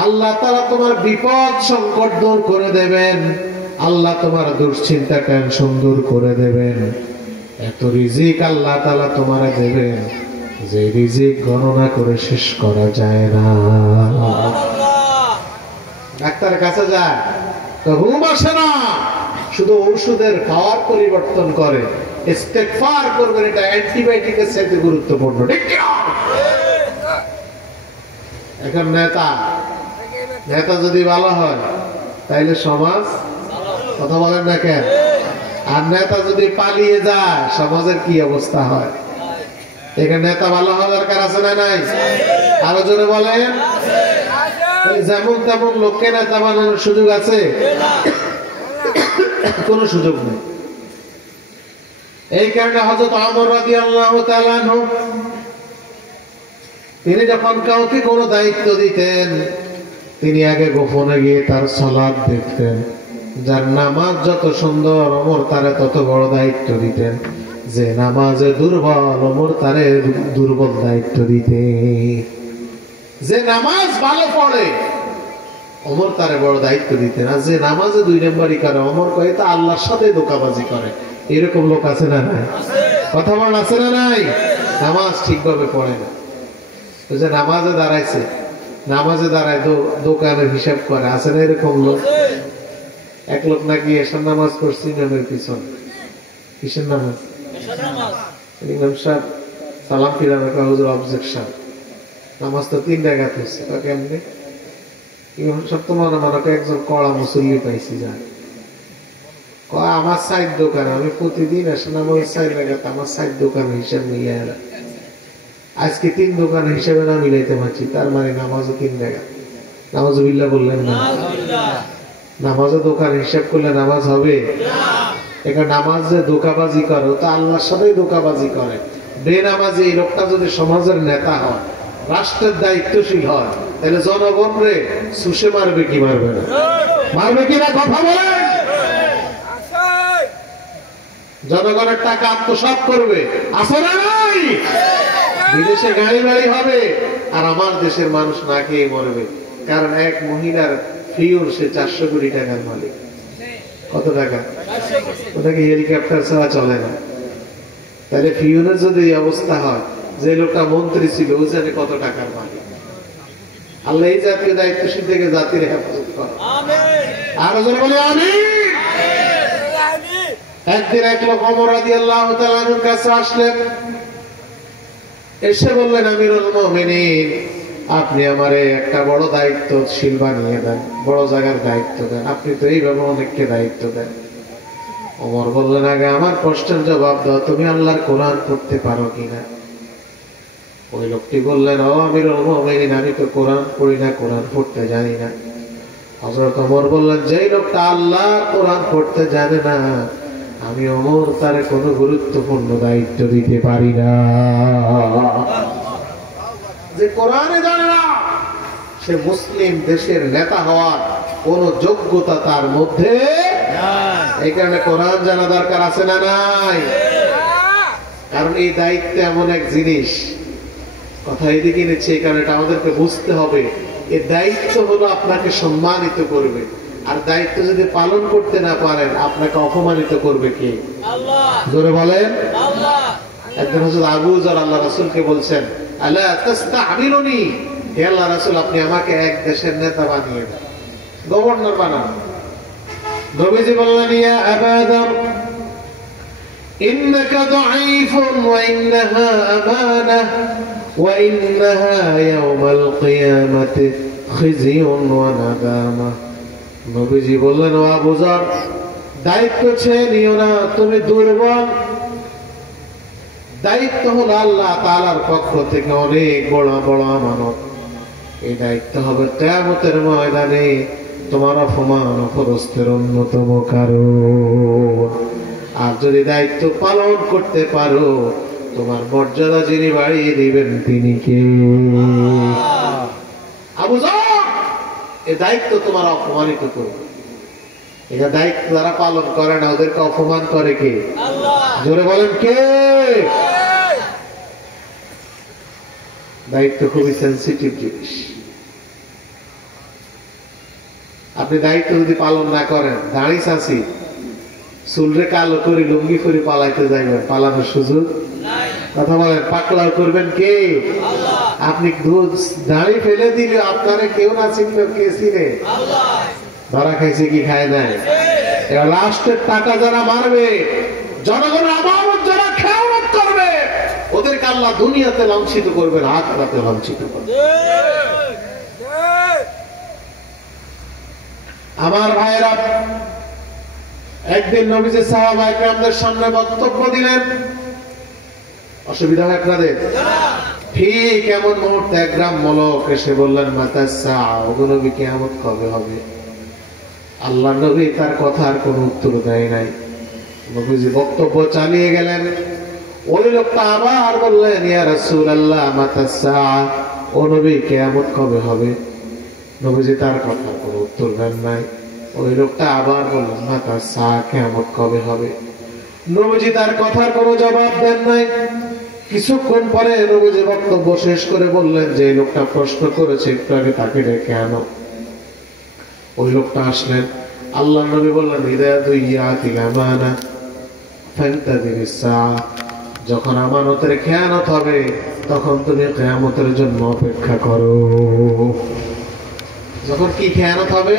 আল্লাহ তাআলা তোমার বিপদ সংকট দূর করে দেবেন, আল্লাহ তোমার দুশ্চিন্তা টেনশন দূর করে দেবেন। এত রিজিক আল্লাহ তাআলা তোমারে দেবেন যে রিজিক গণনা করে শেষ করা যায় না। ডাক্তারের কাছে যায় তো ঘুম আসে না, শুধু ঔষধের পাওয়ার পরিবর্তন করে। ইস্তেগফার করবেন, এটা অ্যান্টিবায়োটিকের চাইতে গুরুত্বপূর্ণ, ঠিক কি? এখন নেতা যদি ভালো হয় তাইলে সমাজ, কথা বলেন না কেন? আর নেতা যদি পালিয়ে যায় সমাজের কি অবস্থা হয়? এখানে নেতা ভালো হওয়ার দরকার আছে না নাই? আরো জোরে বলেন। যেমন তেমন লোককে নেতা বানানোর সুযোগ আছে? কোন সুযোগ নেই। এই কারণে হযরত ওমর রাদিয়াল্লাহু তাআলা আনহু তিনি যখন কাউকে কোনো দায়িত্ব দিতেন, তিনি আগে গোপনে গিয়ে তার সালাত দেখতেন। যার নামাজ যত সুন্দর ওমর তারে তত বড় দায়িত্ব দিতেন, যে নামাজে দুর্বল ওমর তারে দুর্বল দায়িত্ব দিতেন। যে নামাজ ভালো পড়ে ওমর তারে বড় দায়িত্ব দিতেন, আর যে নামাজে দুই নম্বরই করে ওমর কয়ে তা আল্লাহর সাথে ধোঁকাবাজি করে। এরকম লোক আছে না নাই? কথা বলেন, আছে না নাই? নামাজ ঠিকভাবে পড়ে না। যে নামাজে দাঁড়াইছে, নামাজে দাঁড়ায় দোকানের হিসাব করে, আছে না এরকম লোক? এক লোক নাকি এশার নামাজ পড়ছে ইমামের পিছন। কিসের নামাজ? ইমাম সাহেব সালাম ফিরানোর হুজুর অবজেকশন, নামাজ তো 3 রাকাত হচ্ছে, কেমনে? ইমাম সাহেব তো মনে মনে একজন কড়া মুসল্লি পাইছি, যায় আমার সাইড দোকান, আমি প্রতিদিন এসে নামাজ 4 রাকাত, আমার সাইড দোকান হিসাব নিয়ে আজকে 3 দোকান হিসেবে না মিলাইতে পারছি, তার মানে নামাজও 3 রাকাত। নামাজুবিল্লাহ বললেন না? নামাজও দোকান হিসাব করলে নামাজ হবে? এখানে নামাজ যে ধোঁকাবাজি করে, তা আল্লাহর সাথেই ধোঁকাবাজি করে। বেনামাজি এই লোকটা যদি সমাজের নেতা হয়, রাষ্ট্রের দায়িত্বশীল হয়, তাহলে জনগণ রে সুষে মারবে কি মারবে না? মারবে কিনা কথা বলেন? জনগণের টাকা আত্মসাৎ করবে, আছে না নাই? বিদেশে গাড়ি বাড়ি হবে, আর আমার দেশের মানুষ না খেয়ে মরবে। কারণ এক মহিলার ফিউর সে 400 কোটি টাকার মালিক। কত টাকা? ওটাকে হেলিকপ্টার ছাড়া চলে না। তাহলে ফিউরের যদি অবস্থা হয়, যে লোকটা মন্ত্রী ছিল ও জানে কত টাকার মালিক। আল্লাহ এই জাতীয় দায়িত্বশীল থেকে জাতির হেফাজত করে। আরো জোরে বলে আমিন। একদিন এক লোক ওমর রাদিয়াল্লাহু তাআলা আনহুর কাছে আসলেন, এসে বললেন, আমিরুল মুমিনিন, আপনি আমারে একটা বড় দায়িত্বশীল বানিয়ে দেন, বড় জায়গার দায়িত্ব দেন, আপনি তো এইভাবে অনেককে দায়িত্ব দেন। ওমর বললেন, আগে আমার প্রশ্নের জবাব দাও, তুমি আল্লাহর কোরআন পড়তে পারো কিনা? ওই লোকটি বললেন, ও আমিরুল মুমিনিন, আমি তো কোরআন পড়ি না, কোরআন পড়তে জানি না। হযরত ওমর বললেন, যেই লোকটা আল্লাহর কোরআন পড়তে জানে না, আমি ওমর তারে কোনো গুরুত্বপূর্ণ দায়িত্ব দিতে পারি না। যে কোরআনে জানে না, সে মুসলিম দেশের নেতা হওয়ার কোন যোগ্যতা তার মধ্যে নাই। এই কারণে কোরআন জানা দরকার আছে না নাই? কারণ এই দায়িত্ব এমন এক জিনিস, কথা এদিকে নিচ্ছে, এই কারণে আমাদেরকে বুঝতে হবে, এই দায়িত্ব হলো আপনাকে সম্মানিত করবে, আর দায়িত্ব যদি পালন করতে না পারেন আপনাকে অপমানিত করবে কে? আল্লাহ। জোরে বলেন আল্লাহ। একদিন হযরত আবু যর আল্লাহ রাসূলকে বলছেন, আলা তাস্তাহমিলুনি, হে আল্লাহ রাসূল, আপনি আমাকে এক দেশের নেতা বানিয়ে দেন, গভর্নর বানান। নবীজি বললেন, ইয়া আবা যর ইন্নাকা দাঈফুন ওয়া ইন্নাহা আমানাহ ওয়া ইন্নাহা ইয়াওমাল কিয়ামাতি খিজিয়ুন ওয়া নাদামা। নবীজি বললেন, ও আবু যর, দায়িত্ব ছেড়ে নিও না, তুমি দুর্বল। দায়িত্ব হলো আল্লাহ তাআলার পক্ষ থেকে অনেক বড় বড় আমানত। এই দায়িত্ব হবে কিয়ামতের ময়দানে তোমার অপমান অপদস্থের অন্যতম কারণ। আর যদি দায়িত্ব পালন করতে পারো, তোমার মর্যাদা যিনি বাড়িয়ে দিবেন তিনি কে? আবু যর, এই দায়িত্ব তোমার অপমানিত করবে। এটা দায়িত্ব যারা পালন করে না, ওদেরকে অপমান করে কে? জোরে বলেন কে? দায়িত্ব খুবই সেন্সিটিভ জিনিস। আপনি দায়িত্ব যদি পালন না করেন, দাঁড়ি চাষি চুলরে কালো করে লুঙ্গি করে পালাইতে যাইবেন, পালানোর সুযোগ কথা বলেন। পাকলাও করবেন কে? আপনি দাঁড়ি ফেলে দিলে আপনারে কেউ না চিনবে, কে চিনে? ধরা খাইছে কি খায় নাই? এবার লাস্টের টাকা যারা মারবে, জনগণের আমানত যারা খেয়ানত করবে, ওদেরকে আল্লাহ দুনিয়াতে লাঞ্ছিত করবেন, আখিরাতে লাঞ্ছিত করবেন। আমার ভাইয়েরা, একদিন নবীজি সাহাবা একরামদের সামনে বক্তব্য দিলেন। অসুবিধা হয় আপনাদের? ঠিক এমন মুহূর্তে এক গ্রাম্য লোক এসে বললেন, মাতাস সাআ, ওগো নবী, কিয়ামত কবে হবে? আল্লাহ নবী তার কথার কোনো উত্তর দেয় নাই। নবীজি বক্তব্য চালিয়ে গেলেন। ওই লোকটা আবার বললেন, ইয়া রাসূলুল্লাহ, মাতাস সাআ, ও নবী, কিয়ামত কবে হবে? নবীজি তার কথার কোনো উত্তর দেন নাই। ওই লোকটা আবার বললেন, মাতাস সাআ, কিয়ামত কবে হবে? নবীজি তার কথার কোনো জবাব দেন নাই। কিছুক্ষণ পরে নবীজি বক্তব্য শেষ করে বললেন, যে লোকটা প্রশ্ন করেছে একটু আগে, তাকে ডেকে আনো। ওই লোকটা আসলেন। আল্লাহ নবী বললেন, ইযা দুইয়াতিল আমানা ফান্তাযিরিস সাআ, যখন আমানতের খেয়ানত হবে তখন তুমি কিয়ামতের জন্য অপেক্ষা করো। যখন কি খেয়ানত হবে?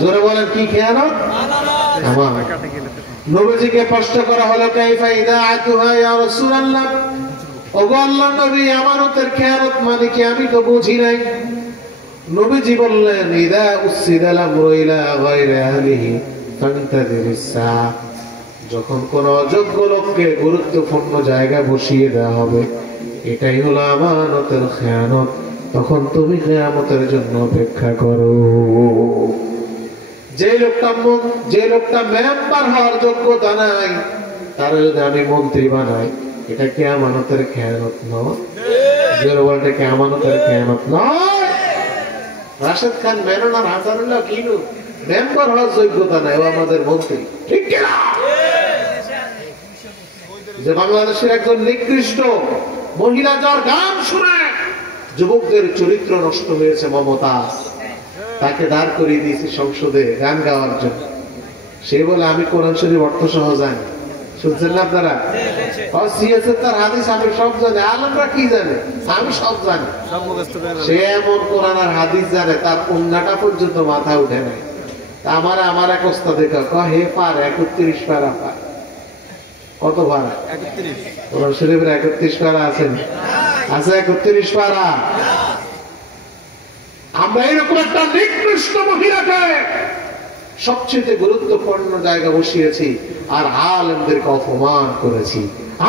জোরে বলেন, কি খেয়ানত? আমানত। নবীজিকে প্রশ্ন করা হলো, কাইফা ইদাআতুহা ইয়া রাসূলুল্লাহ, ওগো আল্লাহর নবী, আমানতের খেয়ানত মানে কি? আমি তো বুঝি নাই। নবীজি বললেন, ইদা উসিদাল আমরু ইলা গায়রি আহলিহি ফান্তাযিরিস সাআ, যখন কোন অযোগ্য লোককে গুরুত্বপূর্ণ জায়গায় বসিয়ে দেওয়া হবে, এটাই হলো আমানতের খেয়ানত, তখন তুমি কিয়ামতের জন্য অপেক্ষা করো। যে লোকটা মেম্বার হওয়ার যোগ্যতা নাই, তার যদি আমি মন্ত্রী বানাই, এটা কি আমানতের খেয়ানত নয়? বলতে কি আমানতের খেয়ানত নয়? রাশেদ খান মেনন আর হাসানুল্লাহ কিনু মেম্বার হওয়ার যোগ্যতা নাই, ও আমাদের মন্ত্রী, ঠিক কিনা? যে বাংলাদেশের একজন নিকৃষ্ট মহিলা, যার গান শুনে যুবকদের চরিত্র নষ্ট হয়েছে, মমতাজ, তাকে দাঁড় করিয়ে দিয়েছে সংসদে গান গাওয়ার জন্য। সে বলে, আমি কোরআন শরীফ অর্থ সহ জানি। শুনছেন না আপনারা? তার হাদিস আমি সব জানি। আলেমরা কি জানে? আমি সব জানি। সে এমন কোরআন আর হাদিস জানে, তার উন্নাটা পর্যন্ত মাথা উঠে নাই। আমার এক ওস্তাদ হে পার 31 পারা পার। কত পারা? 31। কোরআন শরীফের 31 পারা আছেন? আছে 31 পারা। আমরা এরকম একটা নিকৃষ্ট মহিলাকে সবচেয়ে গুরুত্বপূর্ণ জায়গা বসিয়েছি, আর আলেমদেরকে অপমান করেছি।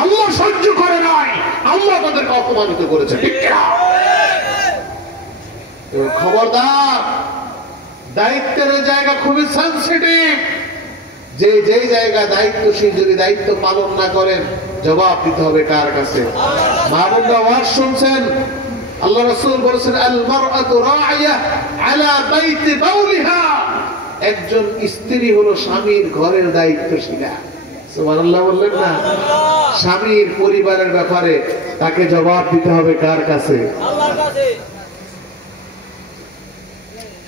আল্লাহ সহ্য করে নাই, আল্লাহ তাদেরকে অপমানিত করেছে, ঠিক কিনা? খবরদার, দায়িত্বের জায়গা খুবই সেনসিটিভ। যে জায়গা দায়িত্বশীল যদি দায়িত্ব পালন না করেন, জবাব দিতে হবে কার কাছে? মা বোনরা ওয়াজ শুনছেন, আল্লাহ রাসূল বলেছেন, আল মারআতু রা'ইয়া আলা বাইতি বাউলিহা, একজন স্ত্রী হলো স্বামীর ঘরের দায়িত্বশীলা। সুবহানাল্লাহ বললেন না? স্বামীর পরিবারের ব্যাপারে তাকে জবাব দিতে হবে কার কাছে? আল্লাহর কাছে।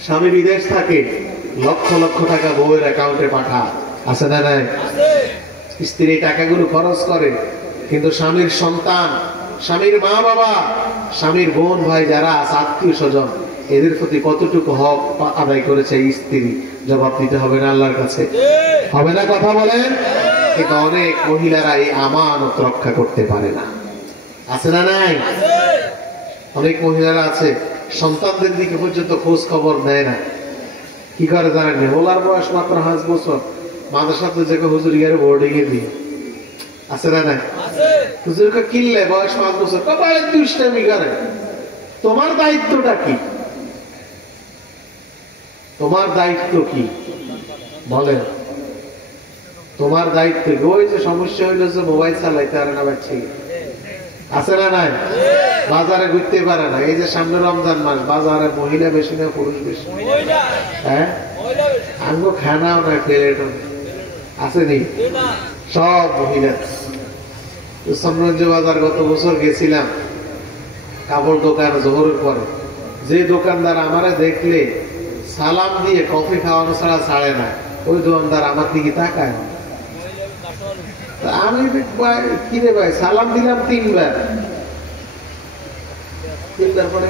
স্বামী বিদেশ থাকে, লক্ষ লক্ষ টাকা বউয়ের অ্যাকাউন্টে পাঠায়, আছে না নাই? স্ত্রী টাকাগুলো খরচ করে, কিন্তু স্বামীর সন্তান, স্বামীর মা বাবা, স্বামীর বোন ভাই যারা আছে আত্মীয় স্বজন এদের প্রতি কতটুকু হক আদায় করেছে এই স্ত্রী, জবাব দিতে হবে না আল্লাহর কাছে? হবে না? কথা বলেন। কিন্তু অনেক মহিলারা এই আমানত রক্ষা করতে পারে না, আছে না নাই? অনেক মহিলারা আছে সন্তানদের দিকে পর্যন্ত খোঁজ খবর নেয় না। কি করে জানেন? ওলার বয়স মাত্র 5 বছর, মাদ্রাসাতে যে হুজুর গিয়ে বোর্ডিং এ দিয়ে, আছে না নাই? হুজুরকে কিনলে বয়স 5 বছর, কপালে দুষ্টামি করে। তোমার দায়িত্বটা কি? তোমার দায়িত্ব কি বলেন? তোমার দায়িত্ব ওই যে সমস্যা হইলো যে মোবাইল চালাইতে পারে না বাচ্চা, আছে না নাই? বাজারে ঘুরতে পারে না। এই যে সামনে রমজান মাস, বাজারে মহিলা বেশি না পুরুষ বেশি? হ্যাঁ, আঙ্গো খানাও না প্লেট আসেনি, সব মহিলা। সাম্রাজ্য বাজার গত বছর গেছিলাম, কাপড় দোকান জোহরের পরে। যে দোকানদার আমারে দেখলে সালাম দিয়ে কফি খাওয়ানো ছাড়া ছাড়ে না, ওই দোকানদার আমার দিকে তাকায় না। আমি কিরে ভাই সালাম দিলাম 3 বার, 3 বার পরে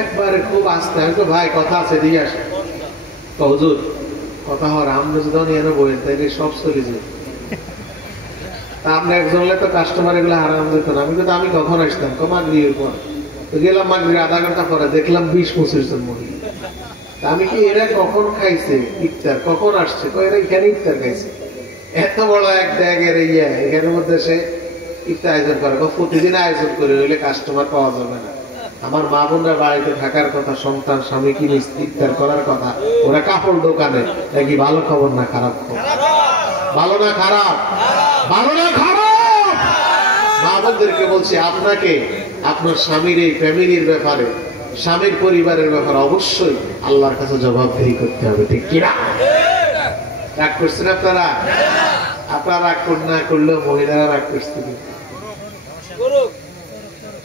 একবারে খুব আস্তে। আমি তো ভাই কথা আছে দিয়ে আসে, হুজুর কথা হওয়ার আমরা যদি এনে বই তাইলে সব চলে যায়। তা আপনি একজন তো কাস্টমার এগুলো হারাম দিত না। আমি কিন্তু আমি কখন আসতাম মাগরিবের পর, গেলাম মাগরিবের আধা ঘন্টা পরে দেখলাম 20-25 জন মহিলা। আমি কি এরা কখন খাইছে ইফতার, কখন আসছে? এরা এখানে ইফতার খাইছে। এত বড় এক ব্যাগের ইয়ে, এখানের মধ্যে সে ইফতার আয়োজন করে। প্রতিদিন আয়োজন করে হইলে কাস্টমার পাওয়া যাবে না। আমার মা বোনরা বাড়িতে থাকার কথা, সন্তান স্বামী কিনে ইফতার করার কথা, ওরা কাপড় দোকানে। কি ভালো খবর না খারাপ খবর? ভালো না খারাপ? ভালো না খারাপ? মা বোনদেরকে বলছি, আপনাকে আপনার স্বামীর এই ফ্যামিলির ব্যাপারে, স্বামীর পরিবারের ব্যাপারে অবশ্যই আল্লাহর কাছে জবাবদিহি করতে হবে, ঠিক কিনা? রাগ করছেন আপনারা? আপনারা রাগ না করলেও মহিলারা রাগ করছে।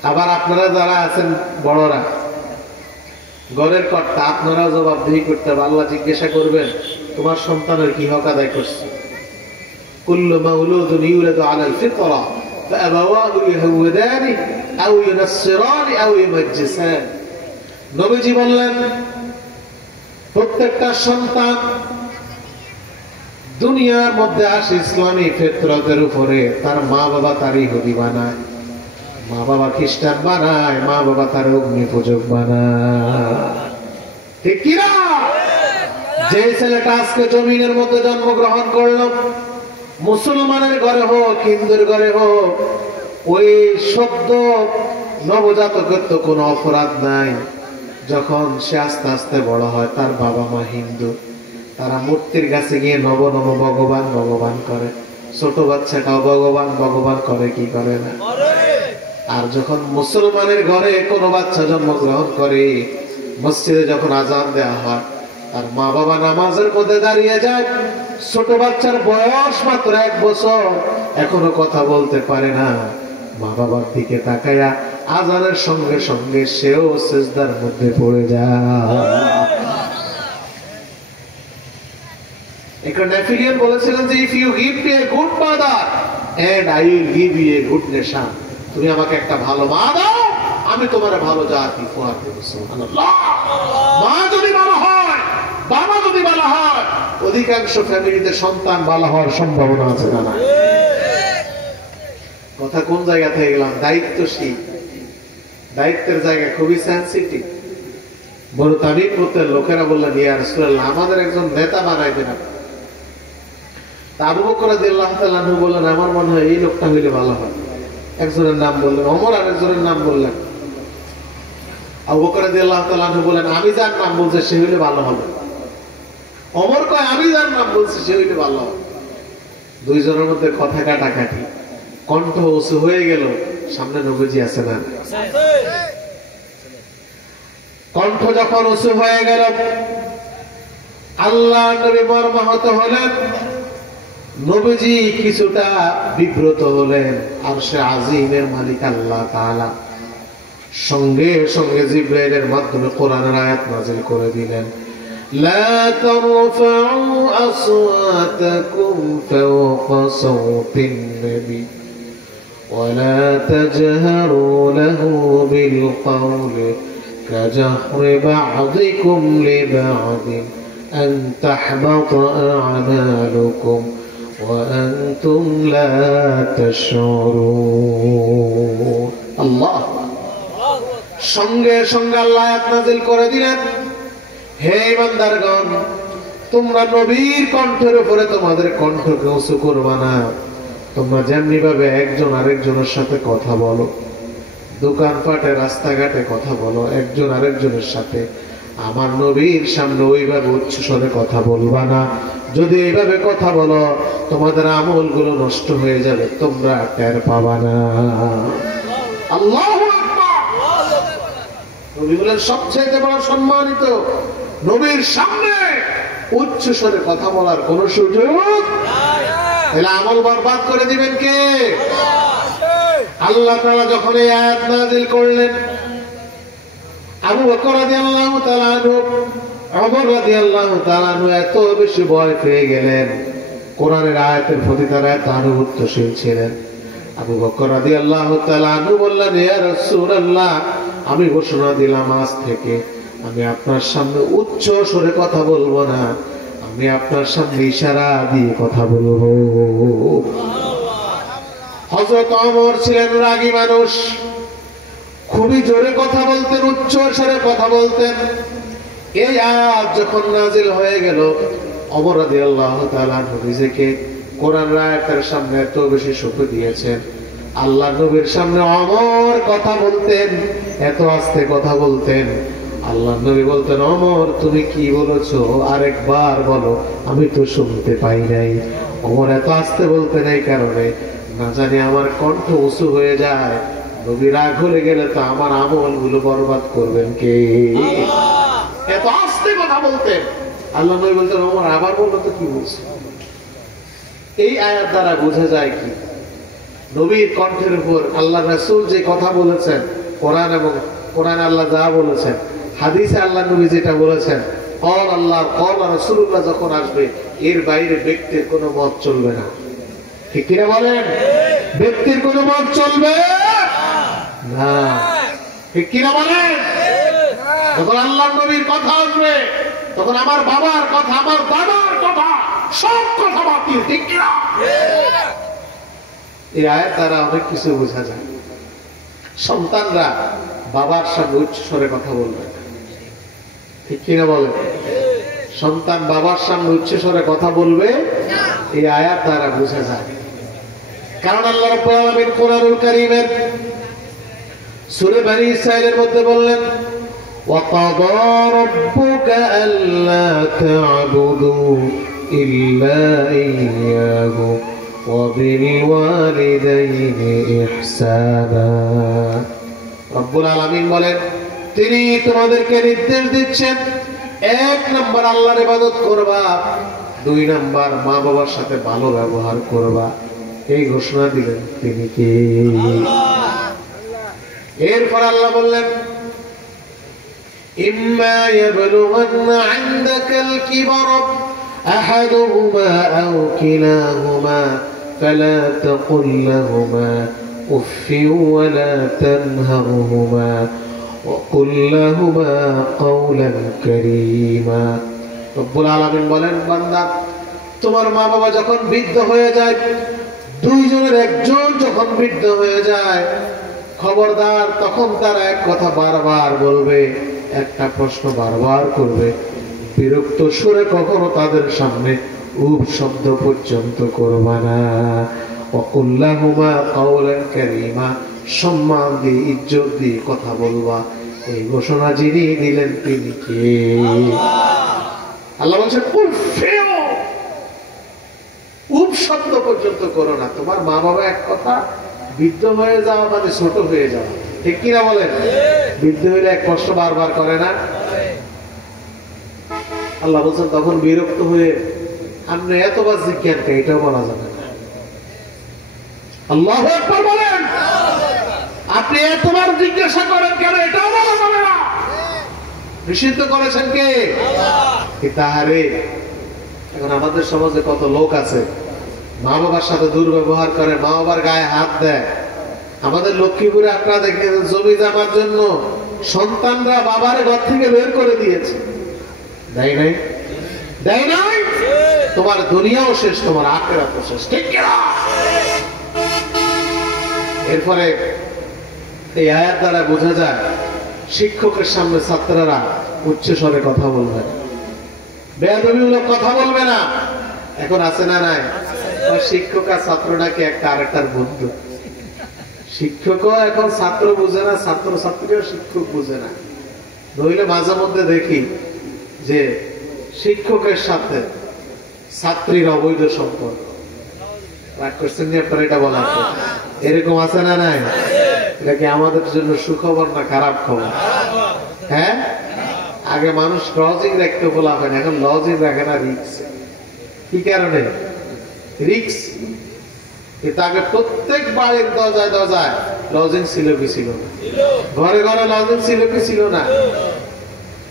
আবার আপনারা যারা আছেন বড়রা, ঘরের কর্তা, আপনারাও জবাবদিহি করতে হবে। আল্লাহ জিজ্ঞাসা করবেন তোমার সন্তানের কি হক আদায় করছে। কুল্লু মাউলুদুন ইউলাদু আলাল ফিতরা ফাআবাওয়াহু ইউহাউদানি আও ইউনাসসিরানি আও ইউমাজ্জিসানি। নবীজি বললেন প্রত্যেকটা সন্তান দুনিয়ার মধ্যে আসে ইসলামী ফিতরতের উপরে। তার মা বাবা তার ইহুদি বানায়, মা বাবা খ্রিস্টান বানায়, মা বাবা তার অগ্নি পূজক বানায়, ঠিক কিনা? যে ছেলেটা আজকে জমিনের মধ্যে জন্মগ্রহণ করলো, মুসলমানের ঘরে হোক হিন্দুর ঘরে হোক, ওই শব্দ নবজাতকের তো কোনো অপরাধ নাই। যখন সে আস্তে আস্তে বড় হয়, তার বাবা মা হিন্দু, তারা মূর্তির কাছে গিয়ে নব নব ভগবান ভগবান করে। ছোট বাচ্চাটাও ভগবান ভগবান করে কি করে না? আর যখন মুসলমানের ঘরে কোনো বাচ্চা জন্মগ্রহণ করে, মসজিদে যখন আজান দেওয়া হয়, আর মা বাবা নামাজের মধ্যে দাঁড়িয়ে যায়, ছোট বাচ্চার বয়স মাত্র 1 বছর, এখনো কথা বলতে পারে না। মা বাবার দিকে তাকায়া আজানের সঙ্গে সঙ্গে সেও সিজদার মধ্যে পড়ে যায়। নেফিলিয়ান বলেছিলেন যে if you give me a good mother and I will give you a good nation. তুমি আমাকে একটা ভালো মা দাও, আমি তোমার ভালো জাতি উপহার দেব। সুবহানাল্লাহ। মা যদি ভালো হয়, বাবা যদি ভালো হয়, অধিকাংশ ফ্যামিলিতে সন্তান ভালো হওয়ার সম্ভাবনা আছে না? কথা কোন জায়গা থেকে গেলাম? দায়িত্বশীল, দায়িত্বের জায়গা খুবই সেন্সিটিভ। বড় তাবিব করতেন, লোকেরা বললেন ইয়া রাসূলুল্লাহ আমাদের একজন নেতা বানাই দেন। আবু বকর রাদিয়াল্লাহু তাআলা আনহু বললেন আমার মনে হয় এই লোকটা হইলে ভালো হয়। একজনের নাম বললেন, ওমর আরেকজনের নাম বললেন। আবু বকর রাদিয়াল্লাহু তাআলা আনহু বলেন আমি যার নাম বলছি সে হইলে ভালো হবে। ওমর কয় আমি যার নাম বলছি সে হইলে ভালো হবে। দুইজনের মধ্যে কথা কাটাকাটি, কণ্ঠ উঁচু হয়ে গেল। সামনে নবীজি আছে না? কণ্ঠ যখন উঁচু হয়ে গেল, আল্লাহ নবী মর্মাহত হলেন, নবীজি কিছুটা বিব্রত হলেন। আরশে আজিমের মালিক আল্লাহ তাআলা সঙ্গে সঙ্গে জিবরাইলের মাধ্যমে কোরআনের আয়াত নাযিল করে দিলেন, লা তারফাউ আসওয়াতাকুম ফাওকা সাওতিন নবী ولا تجهروا له بالقول كجهر بعضكم لبعض أن تحبط أعمالكم وأنتم لا تشعرون الله সঙ্গে সঙ্গে আল্লাহ আয়াত নাযিল করে দিলেন, হে ইমানদারগণ, তোমরা নবীর কণ্ঠের উপরে তোমাদের কণ্ঠকে উঁচু করবা না। তোমরা যেমনি ভাবে একজন আরেকজনের সাথে কথা বলো, দোকানপাটে রাস্তাঘাটে কথা বলো একজন আরেকজনের সাথে, আমার নবীর সামনে ওইভাবে উচ্চ স্বরে কথা বলবা না। যদি এইভাবে কথা বলো তোমাদের আমলগুলো নষ্ট হয়ে যাবে, তোমরা টের পাবা না। আল্লাহু আকবার। নবী বলেন সবচেয়ে বড় সম্মানিত নবীর সামনে উচ্চ স্বরে কথা বলার কোন সুযোগ নাই। তাহলে আমল বরবাদ করে দিবেন কে? আল্লাহ তাআলা যখন এই আয়াত নাযিল করলেন, আবু বকর রাদিয়াল্লাহু তাআলা আনহু, ওমর রাদিয়াল্লাহু তাআলা আনহু এত বেশি ভয় পেয়ে গেলেন, কোরআনের আয়াতের প্রতি তারা এত আনুগত্যশীল ছিলেন। আবু বকর রাদিয়াল্লাহু তাআলা আনহু বললেন, ইয়া রাসূলুল্লাহ, আমি ঘোষণা দিলাম আজ থেকে আমি আপনার সামনে উচ্চ স্বরে কথা বলবো না, আমি আপনার সামনে ইশারা দিয়ে কথা বলবো। হযরত ওমর ছিলেন রাগী মানুষ, খুবই জোরে কথা বলতেন, উচ্চ স্বরে কথা বলতেন। এই আয়াত যখন নাযিল হয়ে গেল, ওমর রাদিয়াল্লাহু তাআলা নিজেকে কোরআন আয়াতের সামনে এত বেশি শক্তি দিয়েছেন, আল্লাহর নবীর সামনে ওমর কথা বলতেন, এত আস্তে কথা বলতেন। আল্লাহর নবী বলতেন, ওমর তুমি কি বলেছো আরেকবার বলো, আমি তো শুনতে পাই নাই। ওমর এত আস্তে বলতেন এই কারণে, না জানি আমার কণ্ঠ উঁচু হয়ে যায়, নবী রাগ হয়ে গেলে তো আমার আমলগুলো বরবাদ করবেন কে? এত আস্তে কথা বলতেন। আল্লাহ নবী বলতেন, ওমর আবার বললো তো কি বলছে? এই আয়াত দ্বারা বোঝা যায় কি, নবীর কণ্ঠের উপর আল্লাহ রাসূল যে কথা বলেছেন, কোরআন এবং কোরআন আল্লাহ যা বলেছেন, হাদিসে আল্লাহ নবী যেটা বলেছেন, কল আল্লাহ কল রাসূলুল্লাহ যখন আসবে, এর বাইরে ব্যক্তির কোনো মত চলবে না। ঠিক কিনা বলেন? ব্যক্তির কোনো মত চলবে না। ঠিক কিনা বলেন? যখন আল্লাহ নবীর কথা আসবে, তখন আমার বাবার কথা, আমার দাদার কথা, সব কথা বাতিল। ঠিক কিনা? এই আয়াত দ্বারা অনেক কিছু বোঝা যায়। সন্তানরা বাবার সামনে উচ্চ স্বরে কথা বলবে, ঠিক কিনা বলেন? সন্তান বাবার সামনে উচ্চ স্বরে কথা বলবে, এই আয়াত দ্বারা বোঝা যায়। কারণ আল্লাহ রাব্বুল আলামিন কোরআনুল কারীমের সূরা বনী ইসরাঈলের মধ্যে বললেন, وَقَضَى رَبُّكَ أَلَّا تَعْبُدُوا إِلَّا إِيَّاهُ وَبِالْوَالِدَيْنِ إِحْسَانًا। রব্বুল আলামিন বলেন, তিনি তোমাদেরকে নির্দেশ দিচ্ছেন, 1 নাম্বার আল্লাহর ইবাদত করবা, 2 নাম্বার মা বাবার সাথে ভালো ব্যবহার করবা। এই ঘোষণা দিলেন তিনি কে? এরপর আল্লাহ বললেন, ইম্মা ইয়াবলুগান্না ইনদাকাল কিবার আহাদুহুমা আও কিলাহুমা ফালা তাকুল লাহুমা উফফিন ওয়া লা তানহারহুমা ওয়া কুল লাহুমা কাওলান কারীমা। রব্বুল আলামিন বলেন, বান্দা, তোমার মা বাবা যখন বৃদ্ধ হয়ে যায়, 2 জনের একজন যখন বৃদ্ধ হয়ে যায়, খবরদার তখন তারা এক কথা বারবার বলবে, একটা প্রশ্ন বারবার করবে, বিরক্ত সুরে কখনো তাদের সামনে উপ শব্দ পর্যন্ত করবা না। ওয়াকুল্লাহুমা কাওলান কারীমা, সম্মান দিয়ে ইজ্জত দিয়ে কথা বলবা। এই ঘোষণা যিনি দিলেন তিনি কে? আল্লাহ বলছেন, উপ শব্দ পর্যন্ত করো না। তোমার মা বাবা এক কথা, বৃদ্ধ হয়ে যাওয়া মানে ছোট হয়ে যাওয়া। ঠিক কিনা বলেন? বৃদ্ধ হইলে এক প্রশ্ন বারবার করে না? আল্লাহ বলছেন, তখন বিরক্ত হয়ে আপনি এতবার জিজ্ঞাসা করেন, এটাও বলা যাবে না। আল্লাহু আকবার বলেন। আপনি এতবার জিজ্ঞাসা করেন কেন, এটাও বলা যাবে না। নিষিদ্ধ করেছেন কে? আল্লাহ। তাহারে এখন আমাদের সমাজে কত লোক আছে, মা বাবার সাথে দুর্ব্যবহার করে, মা বাবার গায়ে হাত দেয়, আমাদের লক্ষ্মীপুরে আপনারা দেখেন জমি জমার জন্য সন্তানরা বাবার ঘর থেকে বের করে দিয়েছে, দেয় নাই? দেয় নাই? তোমার দুনিয়াও শেষ, তোমার আখিরাতও শেষ, ঠিক কি না? এরপরে এই আয়াত দ্বারা বোঝা যায় শিক্ষকের সামনে ছাত্ররা উচ্চ স্বরে কথা বলবে, বেয়াদবিমূলক কথা বলবে না। এখন আছে না নাই? শিক্ষক আর ছাত্র নাকি একটা আরেকটার বন্ধু। শিক্ষকও এখন ছাত্র বুঝে না, ছাত্র ছাত্রীও শিক্ষক বুঝে না। নইলে মাঝে মধ্যে দেখি যে শিক্ষকের সাথে ছাত্রীর অবৈধ সম্পর্ক। রাগ করছেন যে আপনার এটা বলার পর? এরকম আছে না নাই? এটা কি আমাদের জন্য সুখবর না খারাপ খবর? হ্যাঁ, আগে মানুষ লজিং রাখতে বলা হয় না, এখন লজিং রাখে না, রিক্স। কি কারণে রিক্স? কিন্তু আগে প্রত্যেক বাড়ির দরজায় দরজায় লজিং ছিল কি ছিল না? ঘরে ঘরে লজিং ছিল কি ছিল না?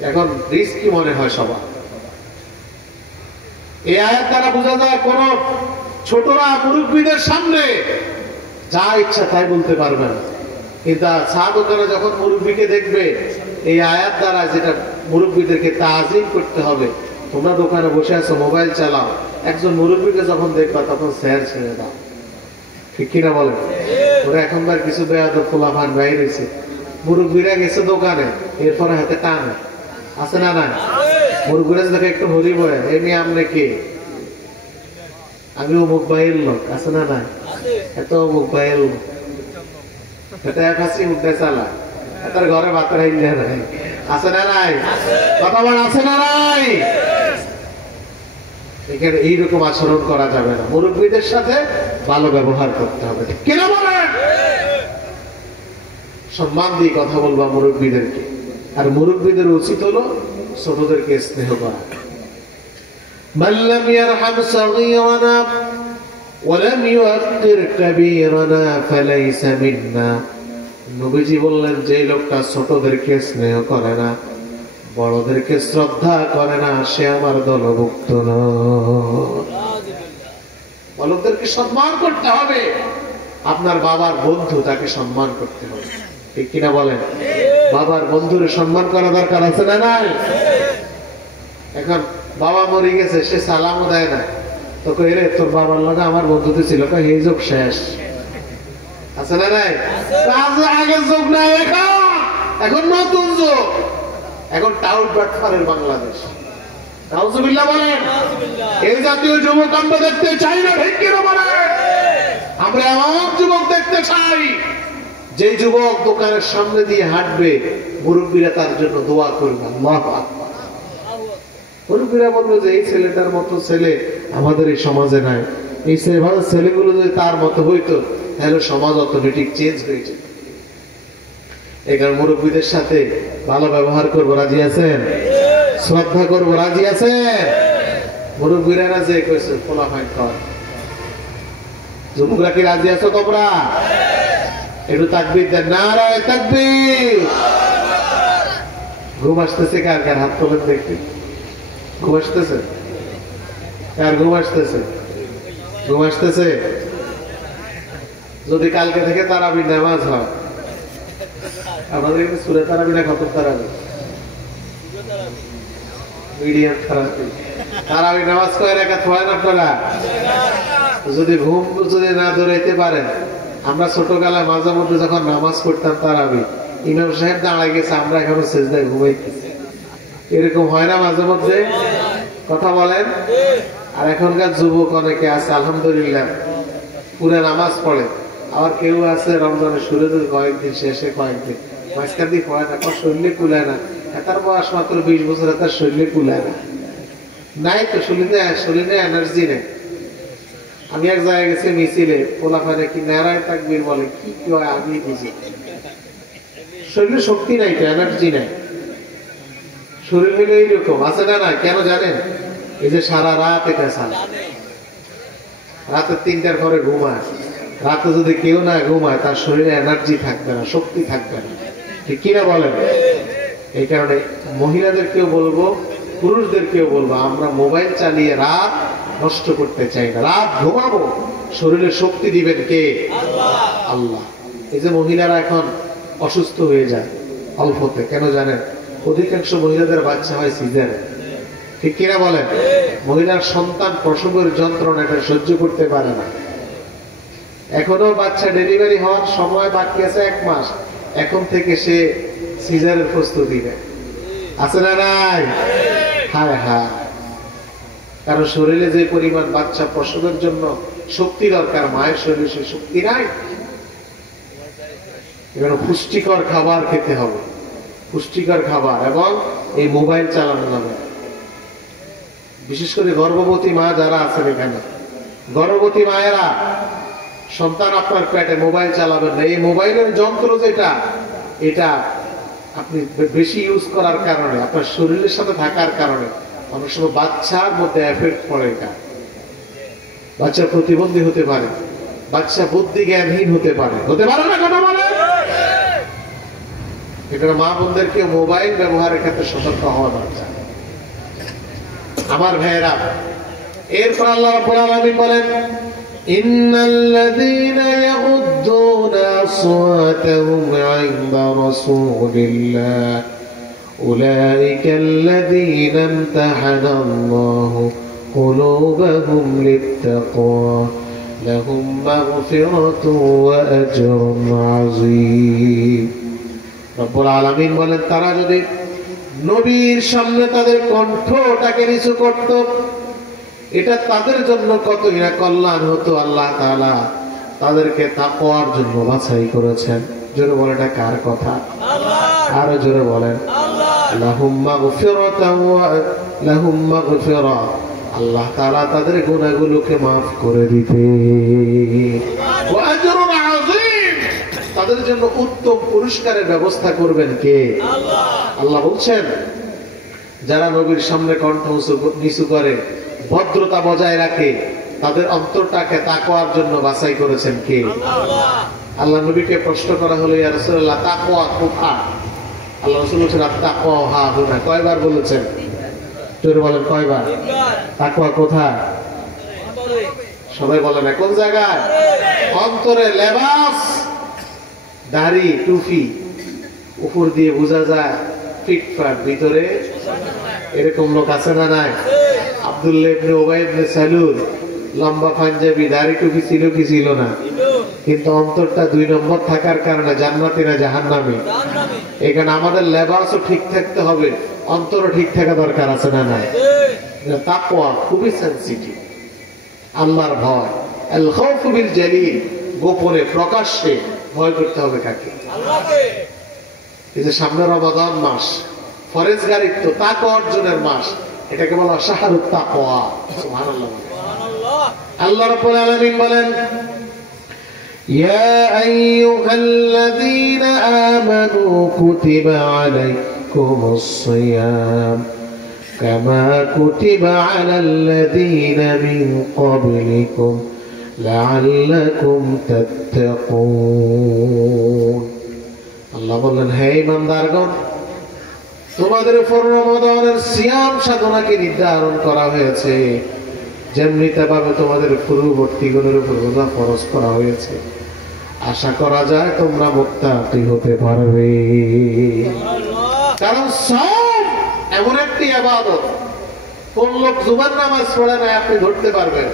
এখন রিস্ক কি মনে হয় সবার? এই আয়াত দ্বারা বোঝা যায় কোন ছোটরা মুরব্বীদের সামনে যা ইচ্ছা তাই বলতে পারবে না। কিন্তু চা দোকানে যখন মুরব্বীকে দেখবে, এই আয়াত দ্বারা যেটা মুরব্বীদেরকে তাজিম করতে হবে, তোমরা দোকানে বসে আছো মোবাইল চালাও, একজন মুরব্বীকে যখন দেখবা তখন স্যার ছেড়ে দাও, ঠিক কিনা বলে? ওরা এখনকার কিছু বেয়াদব পোলাপান বাইরে হয়েছে, মুরব্বীরা গেছে দোকানে, এরপরে হাতে টানে, আছে না না? মুরব্বীরা দেখে একটু হরি বয়ে, এমনি আমনে কে? আমি অমুক ভাইয়ের লোক, আছে না না? এত অমুক ভাইয়ের লোক, এটা এক হাসি উঠে চালা, তার ঘরে বাতার হাইলে নাই, আছে না নাই? কথা বল, আছে না নাই? এখানে এইরকম আচরণ করা যাবে না, মুরব্বীদের সাথে ভালো ব্যবহার করতে হবে, কেন বলেন? সম্মান দিয়ে কথা বলবা মুরব্বীদেরকে, আর মুরব্বীদের উচিত হলো ছোটদেরকে স্নেহ করা। মাল্লাম ইয়ারহাম সাগীরানা ওয়ালাম ইউআক্কির কাবীরানা ফালাইসা মিন্না। নবীজি বললেন, যে লোকটা ছোটদেরকে স্নেহ করে না, বড়দেরকে শ্রদ্ধা করে না, সে আমার দলভুক্ত নয়। বড়দেরকে সম্মান করতে হবে। আপনার বাবার বন্ধু, তাকে সম্মান করতে হবে, ঠিক কিনা বলেন? বাবার বন্ধুর সম্মান করা দরকার, আছে না নাই? এখন বাবা মরে গেছে, সে সালামও দেয় না, তো কই রে তোর বাবার লগে আমার বন্ধুতে ছিল, এই যোগ শেষ, আছে না নাই? আগের যোগ নাই, এখন নতুন যোগ, এখন টাউট বাটফারের বাংলাদেশ। নাউজুবিল্লাহ বলেন। এই জাতীয় যুবক আমরা দেখতে চাই না, ঠিক কিনা বলেন? আমরা এমন যুবক দেখতে চাই, যে যুবক দোকানের সামনে দিয়ে হাঁটবে, মুরব্বীরা তার জন্য দোয়া করবে, আল্লাহু আকবার। মুরব্বীরা বলবে যে এই ছেলেটার মতো ছেলে আমাদের এই সমাজে নাই, এই ছেলেগুলো যদি তার মতো হইতো তাহলে সমাজ অটোমেটিক চেঞ্জ হয়ে যেত। এই কারণে মুরব্বীদের সাথে ভালো ব্যবহার করবো, রাজি আছেন? শ্রদ্ধা করবো, রাজি আছেন? মুরব্বীরা না যে কইছে ফোলা ফাইন কর, যুবকরা কি রাজি আছো তোমরা? একটু তাকবীর দেন, নারায়ে তাকবীর। ঘুম আসতেছে কার কার? হাত তোলেন দেখি। ঘুম আসতেছে কার? ঘুম আসতেছে? ঘুম আসতেছে? যদি কালকে থেকে তারাবি নামাজ হয়, আমাদের এখানে সূরা তারাবি না খতম তারাবি, মিডিয়াম তারাবি, তারাবি নামাজ কয় রাকাত পড়েন আপনারা? যদি ঘুম যদি না ধরাইতে পারেন, আমরা ছোটবেলায় মাঝে মধ্যে যখন নামাজ পড়তাম তারাবি, ইমাম সাহেব দাঁড়ায় গেছে, আমরা এখনো সেজদায় ঘুমাইতেছি, এরকম হয় না মাঝে মধ্যে? কথা বলেন। আর এখনকার যুবক অনেকে আছে আলহামদুলিল্লাহ পুরো নামাজ পড়ে, আবার কেউ আছে রমজানের শুরুতে কয়েকদিন, শেষে কয়েকদিন, মাঝখান দিয়ে পড়ে না, শরীরে কুলায় না। তার বয়স মাত্র 20 বছর, তার শরীরে কুলায় না, নাই তো শরীরে এনার্জি নেই। আমি এক জায়গায় গেছি মিছিলে, পোলাপানে কি নারায়ে তাকবীর বলে, কি হয় আমি বুঝি, শরীরে শক্তি নাই তো, এনার্জি নাই। শরীর হইলে এইরকম, আছে না না? কেন জানেন? এই যে সারা রাত এটা চাল, রাতে 3টার পরে ঘুমায়, রাতে যদি কেউ না ঘুমায় তার শরীরে এনার্জি থাকবে না, শক্তি থাকবে না, ঠিক কিনা বলেন? এই কারণে মহিলাদেরকেও বলবো, পুরুষদেরকেও বলবো, আমরা মোবাইল চালিয়ে রাত নষ্ট করতে চাই না, রাত ঘুমাবো। শরীরে শক্তি দিবেন কে? আল্লাহ। এই যে মহিলারা এখন অসুস্থ হয়ে যায় অল্পতে, কেন জানেন? অধিকাংশ মহিলাদের বাচ্চা হয় সিজারে, ঠিক কিনা বলেন? মহিলার সন্তান প্রসবের যন্ত্রণা এটা সহ্য করতে পারে না। এখনো বাচ্চা ডেলিভারি হওয়ার সময় বাকি আছে 1 মাস, এখন থেকে সে সিজারের প্রস্তুতি নেয়, আছে না নাই? হায় হায়, কারণ শরীরে যে পরিমাণ বাচ্চা প্রসবের জন্য শক্তি দরকার, মায়ের শরীরে সে শক্তি নাই। এবার পুষ্টিকর খাবার খেতে হবে, পুষ্টিকর খাবার, এবং এই মোবাইল চালানো যাবে। বিশেষ করে গর্ভবতী মা যারা আছেন এখানে, গর্ভবতী মায়েরা, সন্তান আপনার পেটে, মোবাইল চালাবেন না। এই মোবাইলের যন্ত্র যেটা, এটা আপনি বেশি ইউজ করার কারণে, আপনার শরীরের সাথে থাকার কারণে অনেক সময় বাচ্চার মধ্যে এফেক্ট পড়ে। এটা বাচ্চা প্রতিবন্ধী হতে পারে, বাচ্চা বুদ্ধি জ্ঞানহীন হতে পারে, হতে পারে না? কথা বলে। এখানে মা বোনদেরকে মোবাইল ব্যবহারের ক্ষেত্রে সতর্ক হওয়া দরকার। আমার ভাইয়েরা, এরপর আল্লাহ রাব্বুল আলামিন বলেন, ইন্নাল্লাযীনা ইয়াগুদ্দুনা আসওয়াতাহুম ইনদা রাসূলিল্লাহ উলাইকাল্লাযীনা ইমতাহানাল্লাহু কুলুবাহুম লিত্তাকওয়া লাহুম মাগফিরাতুন ওয়া আজরুন আযীম। রব্বুল আলামিন বলেন, তারা যদি নবীর সামনে তাদের কণ্ঠটাকে নিচু করত, এটা তাদের জন্য কতই না কল্যাণ হতো। আল্লাহ তাআলা তাদেরকে তাকওয়ার জন্য বাছাই করেছেন। জোরে বলেন, এটা কার কথা? আরো জোরে বলেন, লাহুম মাগফিরা, আল্লাহ তাআলা তাদের গুনাহগুলোকে মাফ করে দিতে, ওয়া আজরুন আযীম, তাদের জন্য উত্তম পুরস্কারের ব্যবস্থা করবেন কে? আল্লাহ বলছেন, যারা নবীর সামনে কণ্ঠ নিচু করে, ভদ্রতা বজায় রাখে, তাদের অন্তরটাকে তাকওয়ার জন্য বাছাই করেছেন কে? আল্লাহ নবীকে প্রশ্ন করা হলো, ইয়া রাসূলুল্লাহ, তাকওয়া কোথায়? আল্লাহ রাসূল বলেছেন, আত-তাকওয়া হা হুনা। কয়বার বলেছেন? জোরে বলেন, কয়বার? তাকওয়া কোথায়? সবাই বলেন না, কোন জায়গায়? অন্তরে। লেবাস, দাড়ি, টুপি উপর দিয়ে বোঝা যায় ফিটফাট, ভিতরে এরকম লোক আছে না নাই? আব্দুল্লাহ ইবনে উবাই ইবনে সালুল, লম্বা পাঞ্জাবি, দাড়ি টুপি ছিল কি ছিল না? কিন্তু অন্তরটা 2 নম্বর থাকার কারণে জান্নাতি না জাহান্নামী। এখানে আমাদের লেবাসও ঠিক থাকতে হবে, অন্তরও ঠিক থাকা দরকার, আছে না নাই? তাকওয়া খুবই সেনসিটিভ। আল্লাহর ভয়, আল খাউফু বিল জালিল, গোপনে প্রকাশ্যে ভয় করতে হবে কাকে? আল্লাহকে। এই যে সামনে রমাদান মাস, ফরজগারিত্ব, তাকওয়া অর্জনের মাস, এটাকে বলা শাহরুত তাকওয়া। সুবহানাল্লাহ। আল্লাহ রাব্বুল আলামিন বলেন, ইয়া আইয়ুহাল্লাযীনা আমানু কুতিবা আলাইকুমুস সিয়াম কামা কুতিবা আলাল্লাযীনা মিন ক্বাবলিকুম লাআল্লাকুম তাত্তাকুন। আল্লাহ বললেন, হে ঈমানদারগণ, তোমাদের উপর রমাদানের সিয়াম সাধনাকে নির্ধারণ করা হয়েছে, যেমনিতে ভাবে তোমাদের পূর্ববর্তীগণের উপর রোজা ফরজ করা হয়েছে। আশা করা যায় তোমরা মুত্তাকি হতে পারবে। কারণ সাওম এমন একটি ইবাদত, কোন লোক জুমার নামাজ পড়ে না আপনি ধরতে পারবেন।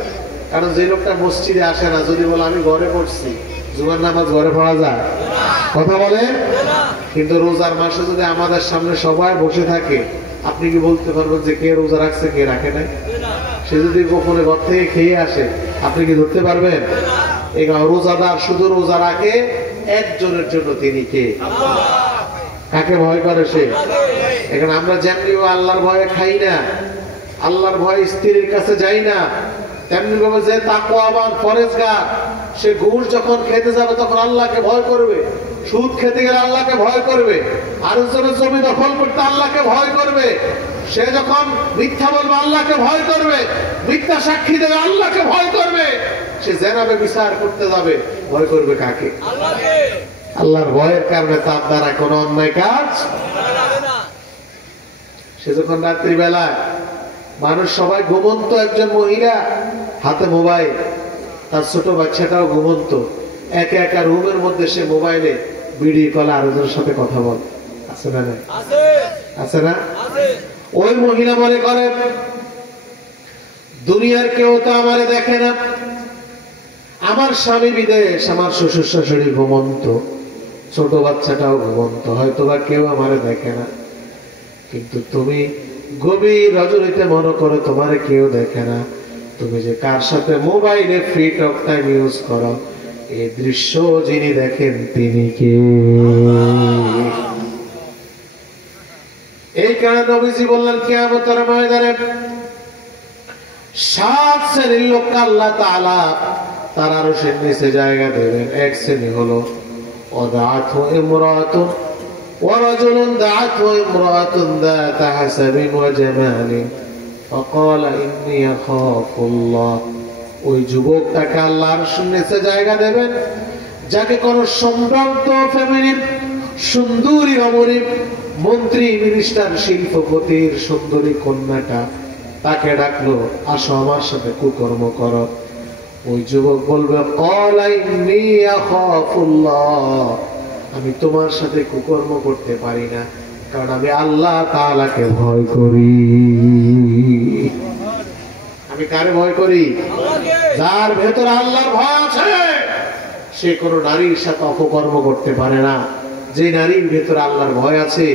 কারণ যে লোকটা মসজিদে আসে না, যদি বলে আমি ঘরে পড়ছি, জুমার নামাজ ঘরে পড়া যায়? কথা বলে। কিন্তু রোজার মাসে যদি আমাদের সামনে সবাই বসে থাকে, আপনি কি বলতে পারবেন যে কে রোজা রাখছে কে রাখে নাই? সে যদি গোপনে ঘর থেকে খেয়ে আসে, আপনি কি ধরতে পারবেন? এই রোজাদার শুধু রোজা রাখে একজনের জন্য, তিনি কে? কাকে ভয় করে সে? এখানে আমরা যেমনি আল্লাহর ভয়ে খাই না, আল্লাহর ভয়ে স্ত্রীর কাছে যাই না, তেমনি ভাবে যে তাকওয়াবান পরেজগার, সে ঘুষ যখন খেতে যাবে তখন আল্লাহকে ভয় করবে, সুদ খেতে গেলে আল্লাহকে ভয় করবে, আর জমি দখল করতে আল্লাহকে ভয় করবে, সে যখন মিথ্যা বলবে আল্লাহকে ভয় করবে, মিথ্যা সাক্ষী দেবে আল্লাহকে ভয় করবে, সে জেনাবে বিচার করতে যাবে, ভয় করবে কাকে? আল্লাহকে। আল্লাহর ভয়ের কারণে তার দ্বারা কোনো অন্যায় কাজ না। সে যখন রাত্রি বেলায়, মানুষ সবাই ঘুমন্ত, একজন মহিলা হাতে মোবাইল, তার ছোট বাচ্চাটাও ঘুমন্ত, একা একা রুমের মধ্যে সে মোবাইলে ভিডিও কলে আরেকজনের সাথে কথা বল, আছে না? আছে না? ওই মহিলা মনে করে দুনিয়ার কেউ তো আমারে দেখে না, আমার স্বামী বিদেশ, আমার শ্বশুর শাশুড়ি ঘুমন্ত, ছোট বাচ্চাটাও ঘুমন্ত, হয়তো বা কেউ আমারে দেখে না। কিন্তু তুমি গভীর রজনীতে মনে করো তোমারে কেউ দেখে না, তুমি যে কার সাথে মোবাইলে ফ্রি টক টাইম ইউজ করো, এই দৃশ্য যিনি দেখেন তিনি কে? এই কারণে নবীজি বললেন কিয়ামতের ময়দানে 7 শ্রেণীর লোককে আল্লাহ তাআলা তার আরশের নিচে জায়গা দেবেন। এক শ্রেণী হলো ওয়াদাআতহু ইমরাতুন ওয়া রাজুলুন দাআতহু ইমরাতুন যাতা হাসাবিন ওয়া জামালিন ফাকালা ইন্নী আখাফুল্লাহ। ওই যুবকটাকে আল্লাহ আরশের নিচে জায়গা দেবেন যাকে কোন সম্ভ্রান্ত ফ্যামিলির সুন্দরী রমণী, মন্ত্রী, মিনিস্টার, শিল্পপতির সুন্দরী কন্যাটা তাকে ডাকলো, আসো আমার সাথে কুকর্ম করো। ওই যুবক বলবে ক্বালা ইন্নী আখাফুল্লাহ, আমি তোমার সাথে কুকর্ম করতে পারি না, কারণ আমি আল্লাহ তাআলাকে ভয় করি। আমি কারে ভয় করি? যার ভেতরে আল্লাহর ভয় আছে সে কোনো নারীর সাথে অপকর্ম করতে পারে না। যে নারীর ভেতরে আল্লাহর ভয় আছে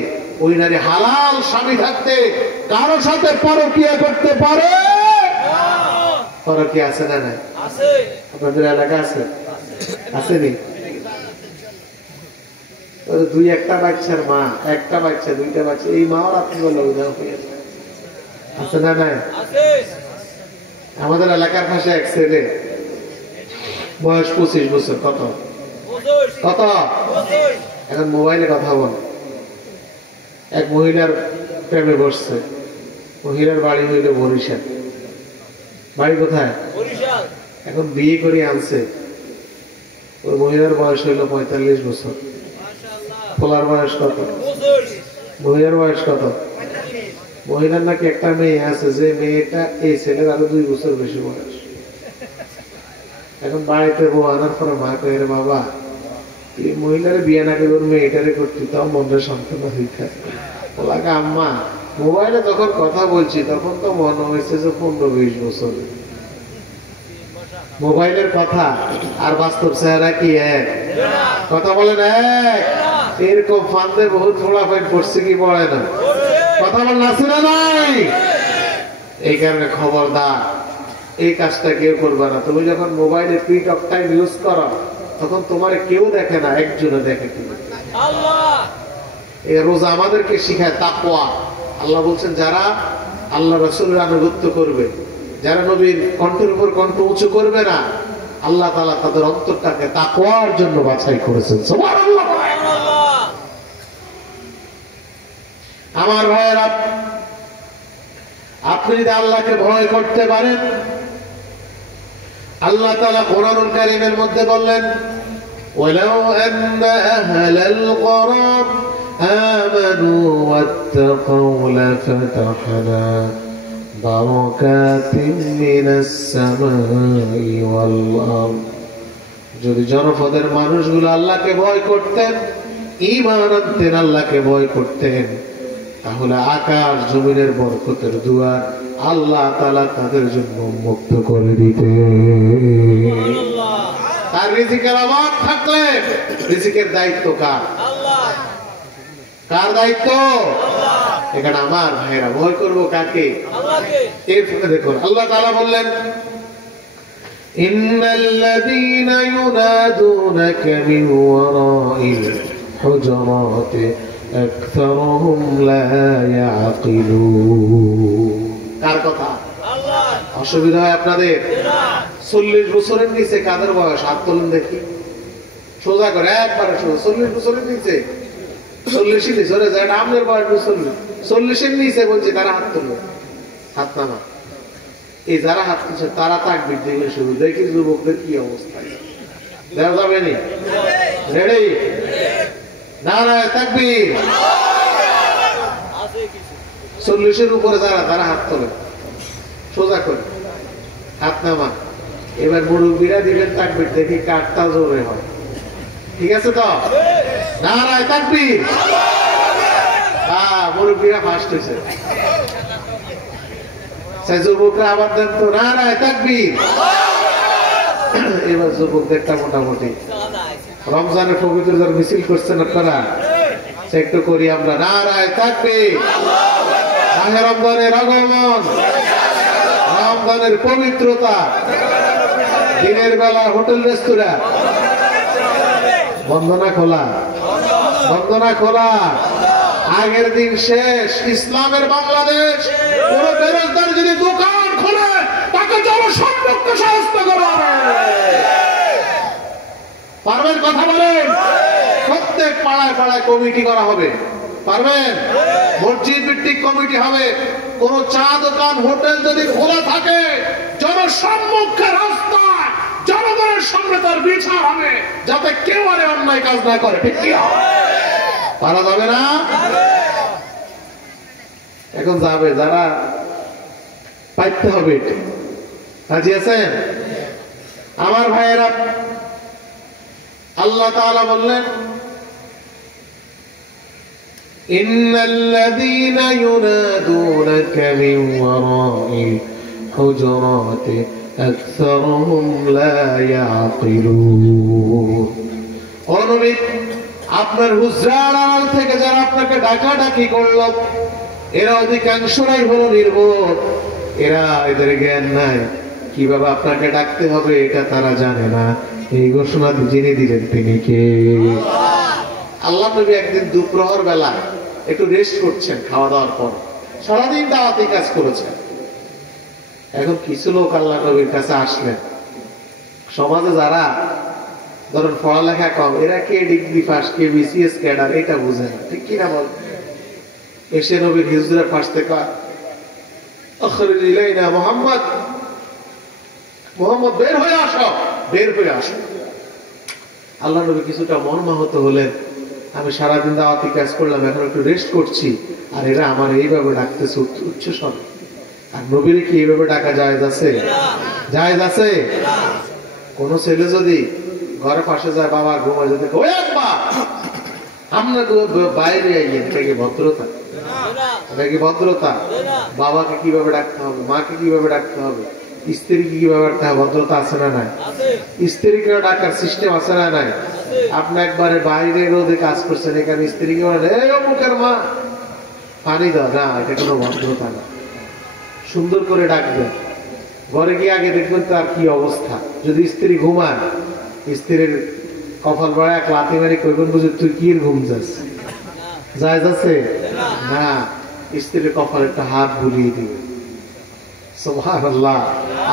ওই নারী হালাল স্বামী থাকতে কারো সাথে পরকিয়া করতে পারে? পরকিয়া আছে না? না আছে। আপনাদের এলাকা আছে? আসেনি? দুই একটা বাচ্চার মা, একটা বাচ্চা, দুইটা বাচ্চা, এই মাও আপনি বললো আছে না? না আছে। আমাদের এলাকার পাশে এক ছেলে, বয়স 25 বছর। কত কত? এখন মোবাইলে কথা বল, এক মহিলার প্রেমে বসছে। মহিলার বাড়ি হইল বরিশাল। বাড়ি কোথায়? বরিশাল। এখন বিয়ে করে আনছে। ওই মহিলার বয়স হইল 45 বছর। পোলার বয়স কত? মহিলার বয়স কত? মহিলার নাকি একটা মেয়ে আছে, যে মেয়েটা এই ছেলের আরো 2 বছর বেশি বয়স। এখন বাড়িতে বউ আনার পরে মা কয়ে, বাবা এই মহিলারে বিয়ে না করে মেয়েটারে করতে, তাও মনের সান্ত্বনা হইতে। বলাকে আম্মা মোবাইলে যখন কথা বলছি তখন তো মনে হয়েছে যে 15-20 বছর। মোবাইলের কথা আর বাস্তব চেহারা কি এক? কথা বলেন এক? এরকম ফান্দে বহুত ফোলাফাইন পড়ছে কি পড়ে না? কথা বলেন আছে না নাই? এই কারণে খবরদার, এই কাজটা কেউ করবে না। তুমি যখন মোবাইলে ফ্রি টক টাইম ইউজ করো তখন তোমার কেউ দেখে না, একজনে দেখে তুমি। আল্লাহ এই রোজা আমাদেরকে শিখায় তাকওয়া। আল্লাহ বলছেন যারা আল্লাহ রাসূলের আনুগত্য করবে, যারা নবীর কণ্ঠের উপর কণ্ঠ উঁচু করবে না, আল্লাহ তাআলা তাদের অন্তরটাকে তাকওয়ার জন্য বাছাই করেছেন। সুবহানাল্লাহ। আমার ভাইয়েরা, আপনি যদি আল্লাহকে ভয় করতে পারেন, আল্লাহ তাআলা কোরআনুল কারীমের মধ্যে বললেন ওয়ালাউ আন্না আহলাল কুরা আমানু ওয়াত্তাকাউ লাফাতাহনা বারাকাতিন মিনাস সামাই ওয়াল আরদ। যদি জনপদের মানুষগুলো আল্লাহকে ভয় করতেন, ঈমান আনতেন, আল্লাহকে ভয় করতেন, তাহলে আকাশ জমিনের বরকতের দুয়ার আল্লাহ তাআলা তাদের জন্য মুক্ত করে দিতেন। তার রিজিকের অভাব থাকলে রিজিকের দায়িত্ব কার? আল্লাহ। কার দায়িত্ব? আল্লাহ। এখানে আমার ভাইরা ভয় করবো কাকে? আল্লাহকে। এরপরে দেখুন আল্লাহ তাআলা বললেন ইন্নাল্লাযীনা ইউনাদুনাকা মিন ওয়ারাইল হুজুরাতি আকসারুহুম লা ইয়াকিলুন। কার কথা? আল্লাহ। অসুবিধা হয় আপনাদের? 40 বছরের নিচে কাদের বয়স? হাত তোলেন দেখি, সোজা করে একবারে সোজা। 40 বছরের নিচে, 40 নিচে ওরে যায় আপনার বয়স 40 নিচে বলছে তারা হাত তুলবে। হাত নামা। এই যারা হাত তুলছে তারা তাকবীর দিবে শুরু। দেখি যুবকদের কি অবস্থা। দেখা যাবে নি? রেডি? নারায়ে তাকবীর। 40-এর উপরে যারা তারা হাত তোলে, সোজা করে হাত নামা। এবার মুরব্বীরা দিবেন তাকবীর, দেখি কারটা জোরে হয়। ঠিক আছে তো? নারায়ে তাকবীর। মুরব্বীরা ফার্স্ট হয়েছে। যুবকরা আবার দেন তো নারায়ে তাকবীর। এবার যুবকদেরটা মোটামুটি রমজানের পবিত্রতার মিছিল করছেন আপনারা, একটু করি আমরা নারায়ে তাকবীর। মাহে রমজানের আগমন, রমজানের পবিত্রতা, দিনের বেলা হোটেল রেস্তোরাঁ বন্দনা খোলা, বন্দনা খোলা। আগের দিন শেষ। ইসলামের বাংলাদেশ। কোন বেরোজগার যদি দোকান খোলে তাকে জনসম্পর্কে সাহায্য করা হবে। পারবেন? কথা বলেন। প্রত্যেক পাড়ায় পাড়ায় কমিটি করা হবে। পারবেন? মসজিদ ভিত্তিক কমিটি হবে। কোন চা দোকান হোটেল যদি খোলা থাকে জনসম্মুখে রাস্তায় জনগণের সামনে তার বিচার হবে, যাতে কেউ আর অন্যায় কাজ না করে। ঠিক কি? পারা যাবে না? এখন যাবে যারা পাইতে হবে। রাজি আছেন আমার ভাইয়েরা? আল্লাহ তাআলা বললেন ইন্নাল্লাযীনা ইউনাদুনাকা মিন ওয়ারাইল হুজুরাতি আকসারুহুম লা ইয়াকিলুন। ও নবী, আপনার হুজরার আড়াল থেকে যারা আপনাকে ডাকাডাকি করল এরা অধিকাংশরাই হলো নির্বোধ। এরা এদের জ্ঞান নাই, কিভাবে আপনাকে ডাকতে হবে এটা তারা জানে না। এই ঘোষণা যিনি দিলেন তিনি কে? আল্লাহ নবী একদিন দুপুরহর বেলা একটু রেস্ট করছেন খাওয়া দাওয়ার পর, সারাদিন দাওয়াতি কাজ করেছেন। এখন কিছু লোক আল্লাহ নবীর কাছে আসলেন। সমাজে যারা ধরেন পড়ালেখা কম, এরা কে ডিগ্রি পাস, কে বিসিএস ক্যাডার, এটা বুঝে না। ঠিক কিনা বল? এসে নবীর হিজরা পাশ থেকে আখরিজ ইলাইনা মুহাম্মদ, মুহাম্মদ বের হয়ে আসো, বের হয়ে আসো। আল্লাহ নবী কিছুটা মর্মাহত হলেন। আমি সারাদিন দাওয়াতি কাজ করলাম, এখন একটু রেস্ট করছি, আর এরা আমার এইভাবে ডাকতেছে উচ্চ স্বরে। আর নবীর কি এইভাবে ডাকা জায়েজ আছে? জায়েজ আছে? কোন ছেলে যদি ঘরে পাশে যায়, বাবা ঘুমায়, যদি ওই আব্বা আমরা বাইরে আইয়েন, এটা কি ভদ্রতা? এটা কি ভদ্রতা? বাবাকে কিভাবে ডাকতে হবে, মাকে কিভাবে ডাকতে হবে, স্ত্রীকে কিভাবে ডাকতে হবে, ভদ্রতা আছে না নাই? স্ত্রীকে ডাকার সিস্টেম আছে না নাই? আপনি একবারে বাইরে রোদে কাজ করছেন, এখানে স্ত্রীকে বলেন এই অমুকের মা পানি দাও না, এটা কোনো ভদ্রতা না। সুন্দর করে ডাকবেন। ঘরে গিয়ে আগে দেখবেন তার কি অবস্থা। যদি স্ত্রী ঘুমান, স্ত্রীর কপাল পড়া এক লাথি মারি কইবেন বুঝে তুই কি ঘুম যাস? জায়েজ আছে না? স্ত্রীর কপালে একটা হাত বুলিয়ে দিবে। সুবহানাল্লাহ।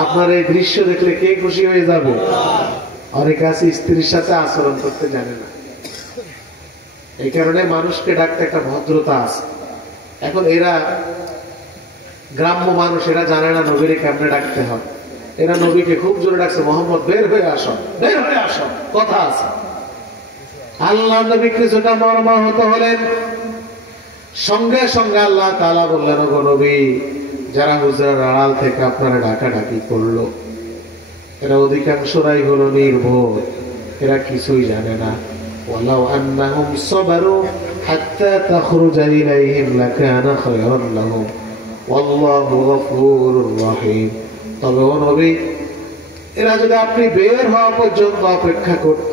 আপনার এই দৃশ্য দেখলে কে খুশি হয়ে যাবে? অনেকে আছে স্ত্রীর সাথে আচরণ করতে জানে না। এই কারণে মানুষকে ডাকতে একটা ভদ্রতা আছে। এখন এরা গ্রাম্য মানুষ, এরা জানে না নবীকে কেমনে ডাকতে হবে। এরা নবীকে খুব জোরে ডাকছে, মোহাম্মদ বের হয়ে আসো, বের হয়ে আসো, কথা আছে। আল্লাহ নবী কিছুটা মর্মাহত হলেন। সঙ্গে সঙ্গে আল্লাহ তাআলা বললেন, ওগো নবী, যারা হুজরার আড়াল থেকে আপনারা ডাকাডাকি করলো এরা অধিকাংশরাই হলো নির্বোধ, এরা কিছুই জানে না। ওয়ালাউ আন্নাহুম সাবারু হাত্তা তাখরুজা ইলাইহিম লাকানা খায়রান লাহুম ওয়াল্লাহু গফুরুর রহিম। তবে ও নবী, এরা যদি আপনি বের হওয়া পর্যন্ত অপেক্ষা করত,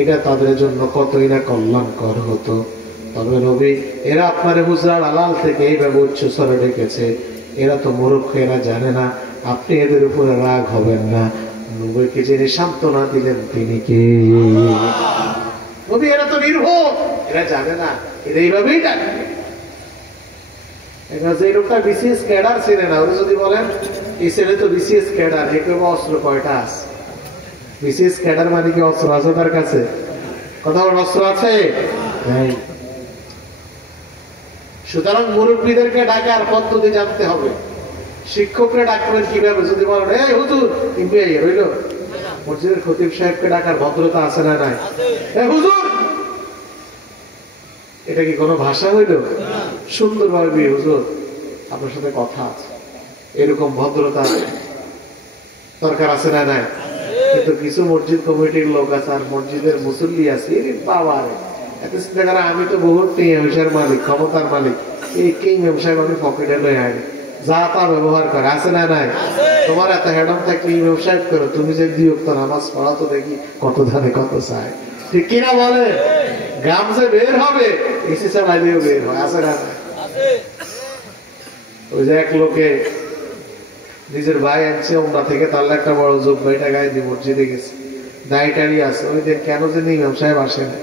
এটা তাদের জন্য কতই না কল্যাণকর হতো। তবে নবী, এরা আপনার হুজরার আড়াল থেকে এইভাবে উচ্চস্বরে ডেকেছে, এরা তো মূর্খ, এরা জানে না। আপনি এদের উপরে রাগ হবেন না। নবীকে যিনি সান্ত্বনা দিলেন তিনি কে? নবী, এরা তো নির্ভোগ, এরা জানে না, এরা এইভাবেই ডাকবে। যে লোকটা বিসিএস ক্যাডার ছিলেন না, ওরা যদি বলেন এই ছেলে তো বিসিএস ক্যাডার, একে অস্ত্র কয়টা আছে? বিসিএস ক্যাডার মানে কি অস্ত্র আছে তার কাছে? কথা বল, অস্ত্র আছে? সুতরাং মুরব্বীদেরকে ডাকার পদ্ধতি জানতে হবে। শিক্ষকরা ডাকবেন কিভাবে? যদি বলেন এই হুজুর হইল, মসজিদের খতিব সাহেবকে ডাকার ভদ্রতা আছে না নাই? হুজুর, এটা কি কোনো ভাষা হইল? সুন্দরভাবে হুজুর আপনার সাথে কথা আছে, এরকম ভদ্রতা। দরকার আছে না নাই? কিন্তু কিছু মসজিদ কমিটির লোক আছে আর মসজিদের মুসল্লি আছে, বাবা এত চিন্তা করে আমি তো বহুত ব্যবসার মালিক, ক্ষমতার মালিক, এই কিং ব্যবসায় আমি পকেটে লয়ে আনি, যা তা ব্যবহার করে, আছে না নাই? তোমার এত হেডম থাকলে এই ব্যবসায় করো, তুমি যে দুই ওয়াক্ত নামাজ পড়া তো দেখি কত ধানে কত চায়, ঠিক কিনা বলে? গাম যে বের হবে এসি চালাইলেও বের হয়, আছে না? ওই যে এক লোকে নিজের ভাই আনছে ওমরা থেকে, তার একটা বড় যোগ ভাইটা গায়ে দিয়ে মসজিদে গেছে, দায়টারি আছে। ওই দিন কেন যে ইমাম সাহেব আসে না,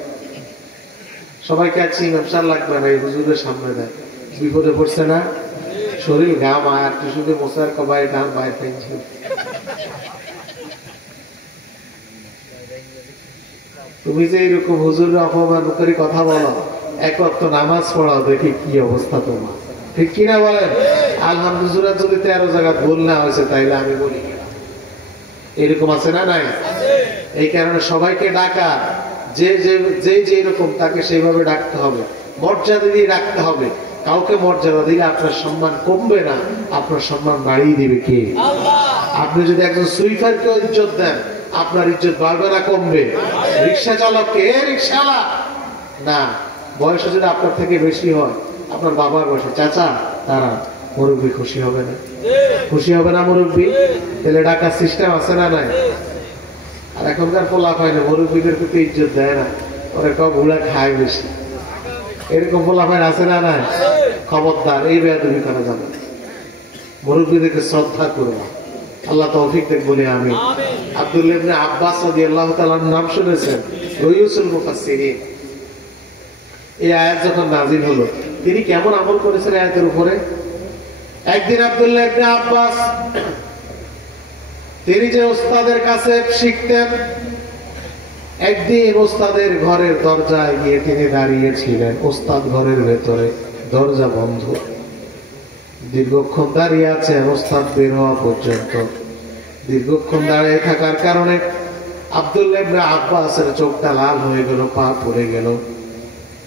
সবাইকে আছে ইমাম সাহেব লাগবে না, এই হুজুরের সামনে দেয়, বিপদে পড়ছে না, শরীর ঘাম আর টিস্যুতে মোছার কবাই ডান বাইর পেয়েছিল। তুমি যে এরকম হুজুরের অপমান করে কথা বলো, এক ওয়াক্ত নামাজ পড়াও, দেখি কি অবস্থা তোমার, ঠিক কিনা বলেন? আলহামদুলিল্লাহ যদি 13 জায়গা ভুল না হয়েছে তাইলে আমি বলি, এরকম আছে না নাই? এই কারণে সবাইকে ডাকা, যে যে এরকম তাকে সেইভাবে ডাকতে হবে, মর্যাদা দিয়ে ডাকতে হবে। কাউকে মর্যাদা দিলে আপনার সম্মান কমবে না, আপনার সম্মান বাড়িয়ে দিবে কে? আপনি যদি একজন সুইফারকে ইজ্জত দেন, আপনার ইজ্জত বাড়বে না কমবে? রিক্সা চালককে, রিক্সাওয়ালা না, বয়স যদি আপনার থেকে বেশি হয়, আপনার বাবার বয়সে, চাচা তারা, মুরব্বী খুশি হবে না? খুশি হবে না মুরব্বী? তাহলে ডাকার সিস্টেম আছে না নাই? আর এখনকার পোলা পায় না, মুরব্বীদের প্রতি ইজ্জত দেয় না, ওরা কেউ ঘুরা খায় বেশি, এরকম পোলা পায় আছে না নাই? খবরদার, এই বেয়াদবি করা যাবে না, মুরব্বীদেরকে শ্রদ্ধা করবা। আল্লাহ তৌফিক দেখ বলে আমি। আব্দুল্লাহ ইবনে আব্বাস রাদিয়াল্লাহু তাআলার নাম শুনেছেন, রইউসুল মুফাসসিরিন। এই আয়াত যখন নাযিল হলো, তিনি কেমন আমল করেছেন আয়াতের উপরে? একদিন আব্দুল্লাহ ইবনে আব্বাস তিনি যে ওস্তাদের কাছে শিখতেন, একদিন ওস্তাদের ঘরের দরজায় গিয়ে তিনি দাঁড়িয়েছিলেন। ওস্তাদ ঘরের ভেতরে, দরজা বন্ধ, দীর্ঘক্ষণ দাঁড়িয়ে আছেন ওস্তাদ বের হওয়া পর্যন্ত। দীর্ঘক্ষণ দাঁড়িয়ে থাকার কারণে আব্দুল্লাহ ইবনে আব্বাসের চোখটা লাল হয়ে গেল, পা পড়ে গেল।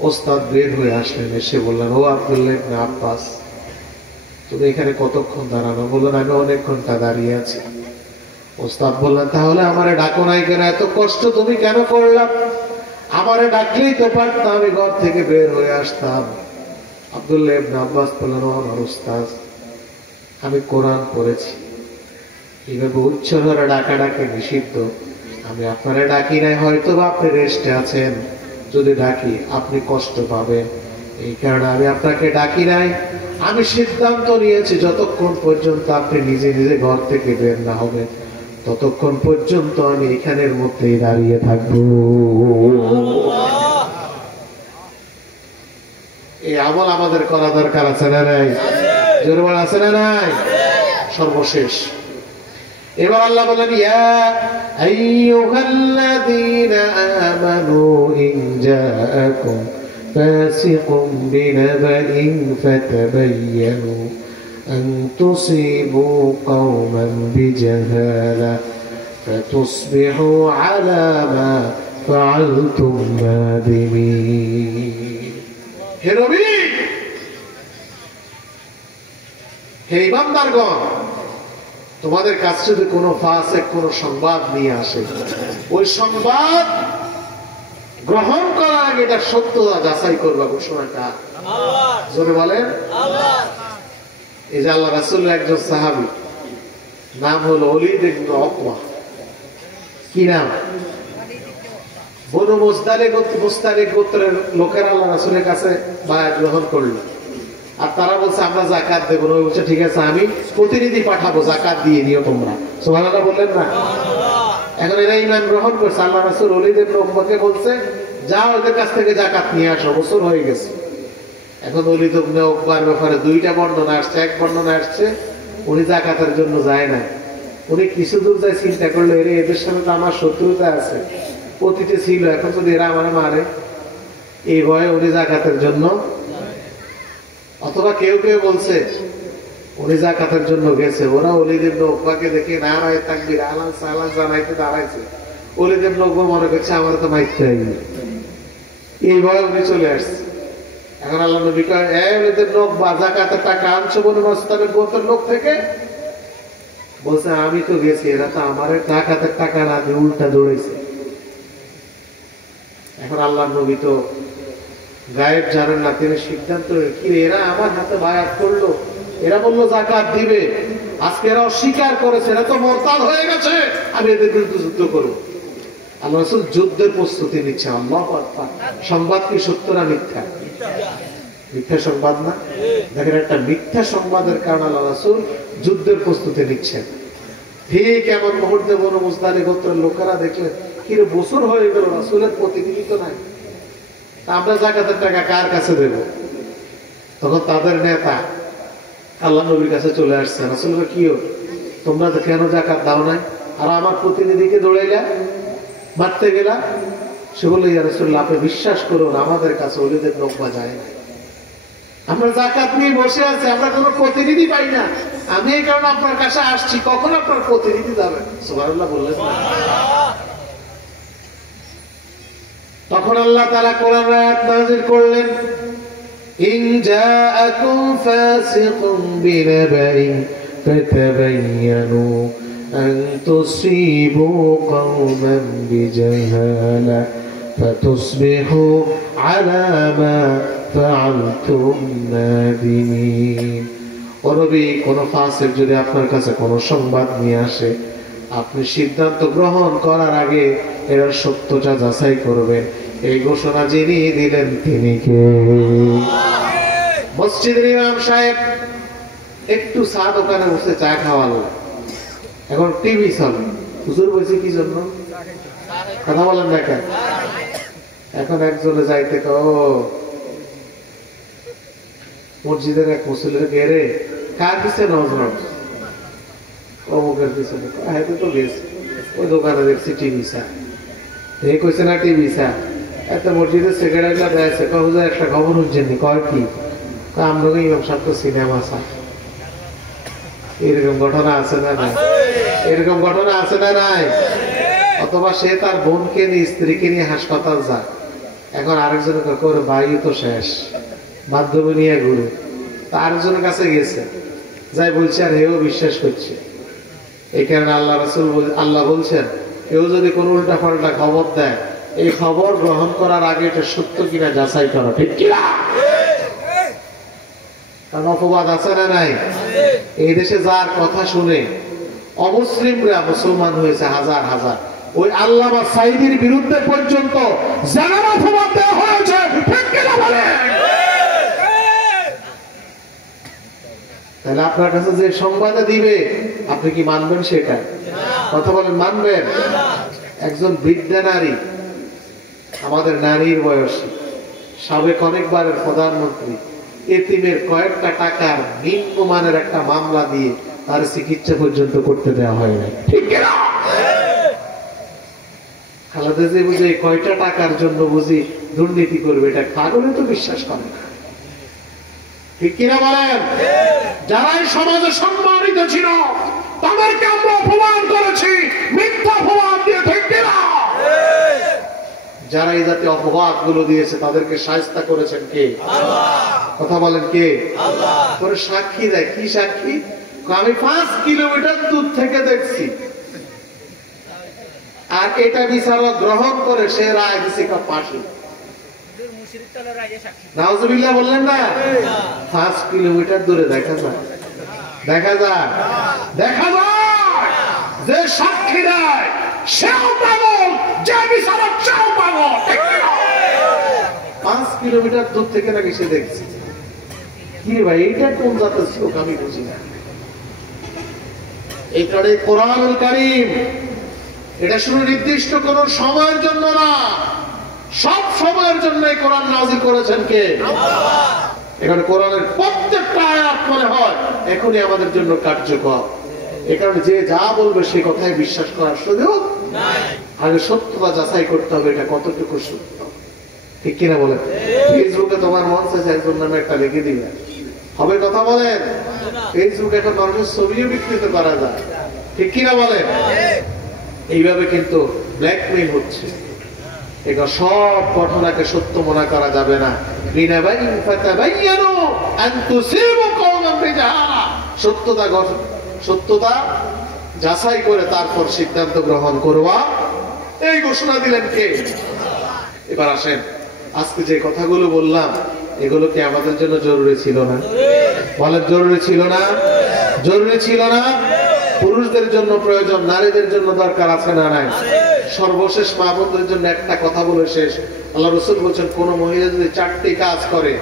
ওস্তাদ বের হয়ে আসলেন, এসে বললেন, ও আব্দুল্লাহ ইবনে আব্বাস, তুমি এখানে কতক্ষণ দাঁড়ানো? বললেন, আমি অনেক ঘন্টা দাঁড়িয়ে আছি। ওস্তাদ বললেন, তাহলে আমারে ডাকো নাই কেন? এত কষ্ট তুমি কেন করলাম? আমারে ডাকলেই তো পারতাম, আমি ঘর থেকে বের হয়ে আসতাম। আব্দুল্লাহ ইবনে আব্বাস বললেন, ও আমার ওস্তাদ, আমি কোরআন পড়েছি, এইভাবে উচ্চ ধরে ডাকাডাকি নিষিদ্ধ। আমি আপনারে ডাকি নাই, হয়তো বা আপনি রেস্টে আছেন, যদি ডাকি আপনি কষ্ট পাবেন, এই কারণে আমি আপনাকে ডাকি নাই। আমি সিদ্ধান্ত নিয়েছি যতক্ষণ পর্যন্ত আপনি নিজে নিজে ঘর থেকে বের না হবেন, ততক্ষণ পর্যন্ত আমি এখানের মধ্যেই দাঁড়িয়ে থাকবো। এই আমল আমাদের করা দরকার আছে না নাই? জোরবার আছে না নাই? সর্বশেষ এবার আল্লাহ বলেন, ইয়া আইয়ুহাল্লাযীনা আমানু ইন জাআকুম ফাসিকুম বিনাবাইন ফাতাবায়ানু আন তুসিবু কওমান বিজাহালা ফাতুসবিহু আলা মা ফাআলতুম নাদিমিন। হে নবী, হে ইমানদারগণ, তোমাদের কাছে যদি কোনো ফাসিক কোনো সংবাদ নিয়ে আসে, ওই সংবাদ গ্রহণ করার আগে এটা সত্যতা যাচাই করবা। ঘোষণাটা জোরে বলেন আল্লাহ। এই যে আল্লাহ রাসূলের একজন সাহাবী, নাম হলো ওলীদ ইবনে উকবা। কি নাম? বনু মুস্তালিক গোত্রের লোকেরা আল্লাহ রাসূলের কাছে বায়াত গ্রহণ করলো, আর তারা বলছে আমরা যাকাত দেবো না। বলছে ঠিক আছে, আমি প্রতিনিধি পাঠাবো, যাকাত দিয়ে দিও তোমরা। সুবহানাল্লাহ বললেন না? এখন এরা ঈমান গ্রহণ করছে। আল্লাহ রাসূল ওলীদ ইবনে উকবাকে বলছে, যাও ওদের কাছ থেকে যাকাত নিয়ে আসো, বছর হয়ে গেছে। এখন ওলীদ ইবনে উকবার ব্যাপারে দুইটা বর্ণনা আসছে। এক বর্ণনা আসছে উনি যাকাতের জন্য যায় না, উনি কিছু দূর যায় চিন্তা করলো, এদের সাথে তো আমার শত্রুতা আছে, অতীতে ছিল, এখন যদি এরা আমার মারে, এই ভয়ে উনি যাকাতের জন্য। অথবা কেউ কেউ বলছে উনি যাকাতের জন্য গেছে, ওরা ওলীদ ইবনে উকবাকে দেখে নারায়ে তাকবীর আলান সালান জানাইতে দাঁড়াইছে। ওলীদ ইবনে উকবা মনে করছে আমার তো মাইরতে হইবে, এই ভয়ে উনি চলে আসছে। এখন আল্লাহ নবী কয়, ওলীদ ইবনে উকবা, যাকাতের টাকা আনছো বনু মুস্তালিক গোত্রের লোক থেকে? বলছে আমি তো গেছি, এরা তো আমার জাকাতের টাকা না দিয়ে উল্টা দৌড়েছে। এখন আল্লাহ নবী তো গায়েব জানেন না, তিনি সিদ্ধান্ত কি এরা আমার হাতে বায়াত করলো, এরা বললো জাকাত দিবে, আজকে এরা অস্বীকার করেছে, এরা তো মোরতাদ হয়ে গেছে, আমি এদের বিরুদ্ধে যুদ্ধ করবো। আল্লাহ রাসূল যুদ্ধের প্রস্তুতি নিচ্ছে। আল্লাহু আকবার। সংবাদ কি সত্য না মিথ্যা? মিথ্যা সংবাদ না? দেখেন, একটা মিথ্যা সংবাদের কারণে আল্লাহ রাসূল যুদ্ধের প্রস্তুতি নিচ্ছেন। ঠিক এমন মুহূর্তে বনু মুজদালিফ গোত্রের লোকেরা দেখলেন কি রে, বছর হয়ে গেল রাসূলের প্রতিনিধি তো নাই, আমরা জাকাতের টাকা কার কাছে দেব? তখন তাদের নেতা আল্লাহ নবীর কাছে চলে আসছে। রাসূল কি তোমরা কেন জাকাত দাও নাই, আর আমার প্রতিনিধিকে দৌড়াইলা মারতে গেলা? সে বলল, ইয়া রাসূলুল্লাহ, আপনি বিশ্বাস করুন, আমাদের কাছে ওলিদের নৌকা যায় না, আমরা জাকাত নিয়ে বসে আছি, আমরা কোনো প্রতিনিধি পাই না, আমি এই কারণে আপনার কাছে আসছি, কখন আপনার প্রতিনিধি যাবেন? সুবহানাল্লাহ বললেন না? তখন আল্লাহ তাআলা কোরআন আয়াত নাযিল করলেন, ইন জাআকুম ফাসিকুম বিনাবাইন ফাতাবায়ানু আন তুসিবু কওমান বিজাহালা ফাতুসবিহু আলা মা ফাআলতুম নাদিমিন। ও নবী, কোন ফাসিক যদি আপনার কাছে কোন সংবাদ নিয়ে আসে, আপনি সিদ্ধান্ত গ্রহণ করার আগে এর সত্যতা যাচাই করবেন। এই ঘোষণা যিনি দিলেন তিনি কে? মসজিদের ইমাম সাহেব একটু চা দোকানে বসে চা খাওয়ালো, এখন টিভি চলে। হুজুর বলছে কি জন্য? কথা বলেন না কেন? এখন একজনে যাইতে মসজিদের এক মুসল্লির গেরে কার পিছনে নজর, অমুকের পিছনে হাইতে তো গেছে, ওই দোকানে দেখছি টিভি চা। এই কইছে না টিভি চা, এত মসজিদের সেক্রেটারিরা দেয়ছে, হুজুর একটা খবর হচ্ছেন নি? কয় কি? আমরা ইমাম সাহেব তো সিনেমা চা। এরকম ঘটনা আছে না নাই? এরকম ঘটনা আছে না নাই? অথবা সে তার বোনকে নিয়ে স্ত্রীকে নিয়ে হাসপাতাল যায়, এখন আরেকজনের করে বাড়ি তো শেষ, মাধ্যমে নিয়ে ঘুরে, তা আরেকজনের কাছে গেছে, যাই বলছে আর হেও বিশ্বাস করছে। এই কারণে আল্লাহ বলছেন, কেউ যদি কোন উল্টা পাল্টা খবর দেয়, এই খবর গ্রহণ করার আগে এটা সত্য কিনা যাচাই করা, ঠিক কিনা? কারণ অপবাদ আছে না নাই? এই দেশে যার কথা শুনে অমুসলিমরা মুসলমান হয়েছে হাজার হাজার, ওই আল্লামা সাঈদীর বিরুদ্ধে পর্যন্ত জানার অপবাদ দেওয়া হয়েছে, ঠিক কিনা বলেন? তাহলে আপনার কাছে যে সংবাদ দিবে আপনি কি মানবেন সেটা? কথা বলেন, মানবেন? একজন বৃদ্ধা নারী, আমাদের নারীর বয়সী, সাবেক অনেকবারের প্রধানমন্ত্রী, এতিমের কয়েকটা টাকার নিম্নমানের একটা মামলা দিয়ে তার চিকিৎসা পর্যন্ত করতে দেওয়া হয় না, ঠিক কিনা? খালেদা জিয়া বুঝি কয়টা টাকার জন্য বুঝি দুর্নীতি করবে, এটা পাগলে তো বিশ্বাস করে না, ঠিক কিনা বলেন? যারাই সমাজে সম্মানিত ছিল তাদেরকে আমরা অপমান করেছি মিথ্যা অপবাদ দিয়ে, ঠিক কিনা? যারা এই জাতীয় অপবাদ গুলো দিয়েছে তাদেরকে শায়েস্তা করেছেন কে? আল্লাহ। কথা বলেন কে? আল্লাহ। তোর সাক্ষী দেয়, কি সাক্ষী? আমি 5 কিলোমিটার দূর থেকে দেখছি, আর এটা বিচারক গ্রহণ করে সে রায় দিছে ফাঁসি। নাউজুবিল্লাহ বললেন না? 5 কিলোমিটার দূরে দেখা যায়, দেখা যায়, দেখা যায় যে সাক্ষী দেয় সেও পাগল, যে বিচারক সেও পাগল, ঠিক কিনা? 5 কিলোমিটার দূর থেকে নাকি সে দেখছে। কি ভাই, এইটা কোন জাতের শ্লোক আমি বুঝি না। এই কারণে কোরআনুল কারীম এটা শুধু নির্দিষ্ট কোন সময়ের জন্য না, সব সময়ের জন্য কোরআন নাযিল করেছেন কে? আল্লাহ। এখানে কোরআনের প্রত্যেকটা আয়াত মনে হয় এখনই আমাদের জন্য কার্যকর। এই কারণে যে যা বলবে সেই কথাই বিশ্বাস করার সুযোগ নাই, আগে সত্যতা যাচাই করতে হবে, এটা কতটুকু সত্য, ঠিক কিনা বলেন? ফেসবুকে তোমার মন চাইছে একজন নামে একটা লিখে দিবে, হবে? কথা বলেন? ফেসবুকে এখন মানুষের ছবিও বিকৃত করা যায়, ঠিক কিনা বলেন? এইভাবে কিন্তু ব্ল্যাকমেইল হচ্ছে। এটা সব ঘটনাকে সত্য মনে করা যাবে না। সত্যতা যাচাই করে তারপর সিদ্ধান্ত গ্রহণ করবা, এই ঘোষণা দিলেন কে? এবার আসেন, আজকে যে কথাগুলো বললাম এগুলো কি আমাদের জন্য জরুরি ছিল না? বলেন, জরুরি ছিল না? জরুরি ছিল না? পুরুষদের জন্য প্রয়োজন, নারীদের জন্য দরকার আছে না নাই? সর্বশেষ মা বোনদের জন্য একটা কথা বলে শেষ। আল্লাহ রাসূল বলেছেন, কোন মহিলা যদি 4টি কাজ করে,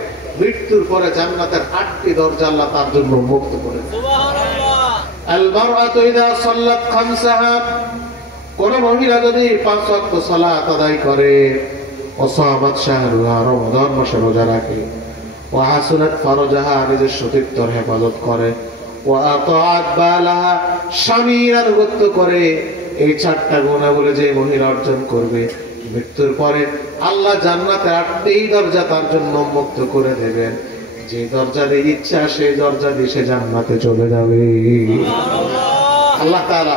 মৃত্যুর পরে জান্নাতের 8টি দরজা আল্লাহ তার জন্য মুক্ত করে দেন। সুবহানাল্লাহ। আল মারআতু ইযা সাল্লাত খামসাহা, কোন মহিলা যদি 5 ওয়াক্ত সালাত আদায় করে, ওয়াসামাত শাহরুহা, রমাদান মাসে রোজা রাখে, ওয়া হাসনাত ফারজাহা, নিজের সতীত্বর হেফাজত করে, ওয়া আতাআত বালাহা, স্বামীর আনুগত্য করে, এই 4টা গুণাবলী যে মহিলা অর্জন করবে, মৃত্যুর পরে আল্লাহ জান্নাতের 8টি দরজা তার জন্য মুক্ত করে দেবেন। যে দরজা দিয়ে ইচ্ছা সেই দরজা দিয়ে সে জান্নাতে চলে যাবে। আল্লাহ তাআলা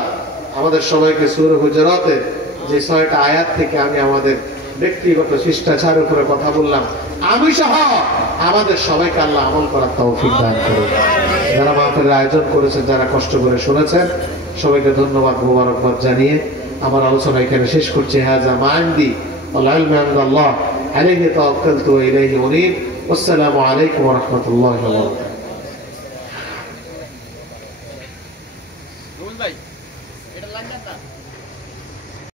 আমাদের সবাইকে সূরা হুজুরাতে যে 6টা আয়াত থেকে আমি আমাদের ব্যক্তিগত শিষ্টাচারের উপরে কথা বললাম, আমি সহ আমাদের সবাইকে আল্লাহ আমল করার তৌফিক দান করুন। যারা মাহফিলের আয়োজন করেছেন, যারা কষ্ট করে শুনেছেন, সবাইকে ধন্যবাদ, মোবারকবাদ জানিয়ে আমার আলোচনা এখানে শেষ করছি। হাযা মা ইনদি ওয়াল ইলমু ইনদাল্লাহ, আলাইহি তাওয়াক্কালতু ওয়া ইলাইহি উনীব। আসসালামু আলাইকুম ওয়া রাহমাতুল্লাহি ওয়া বারাকাতুহু।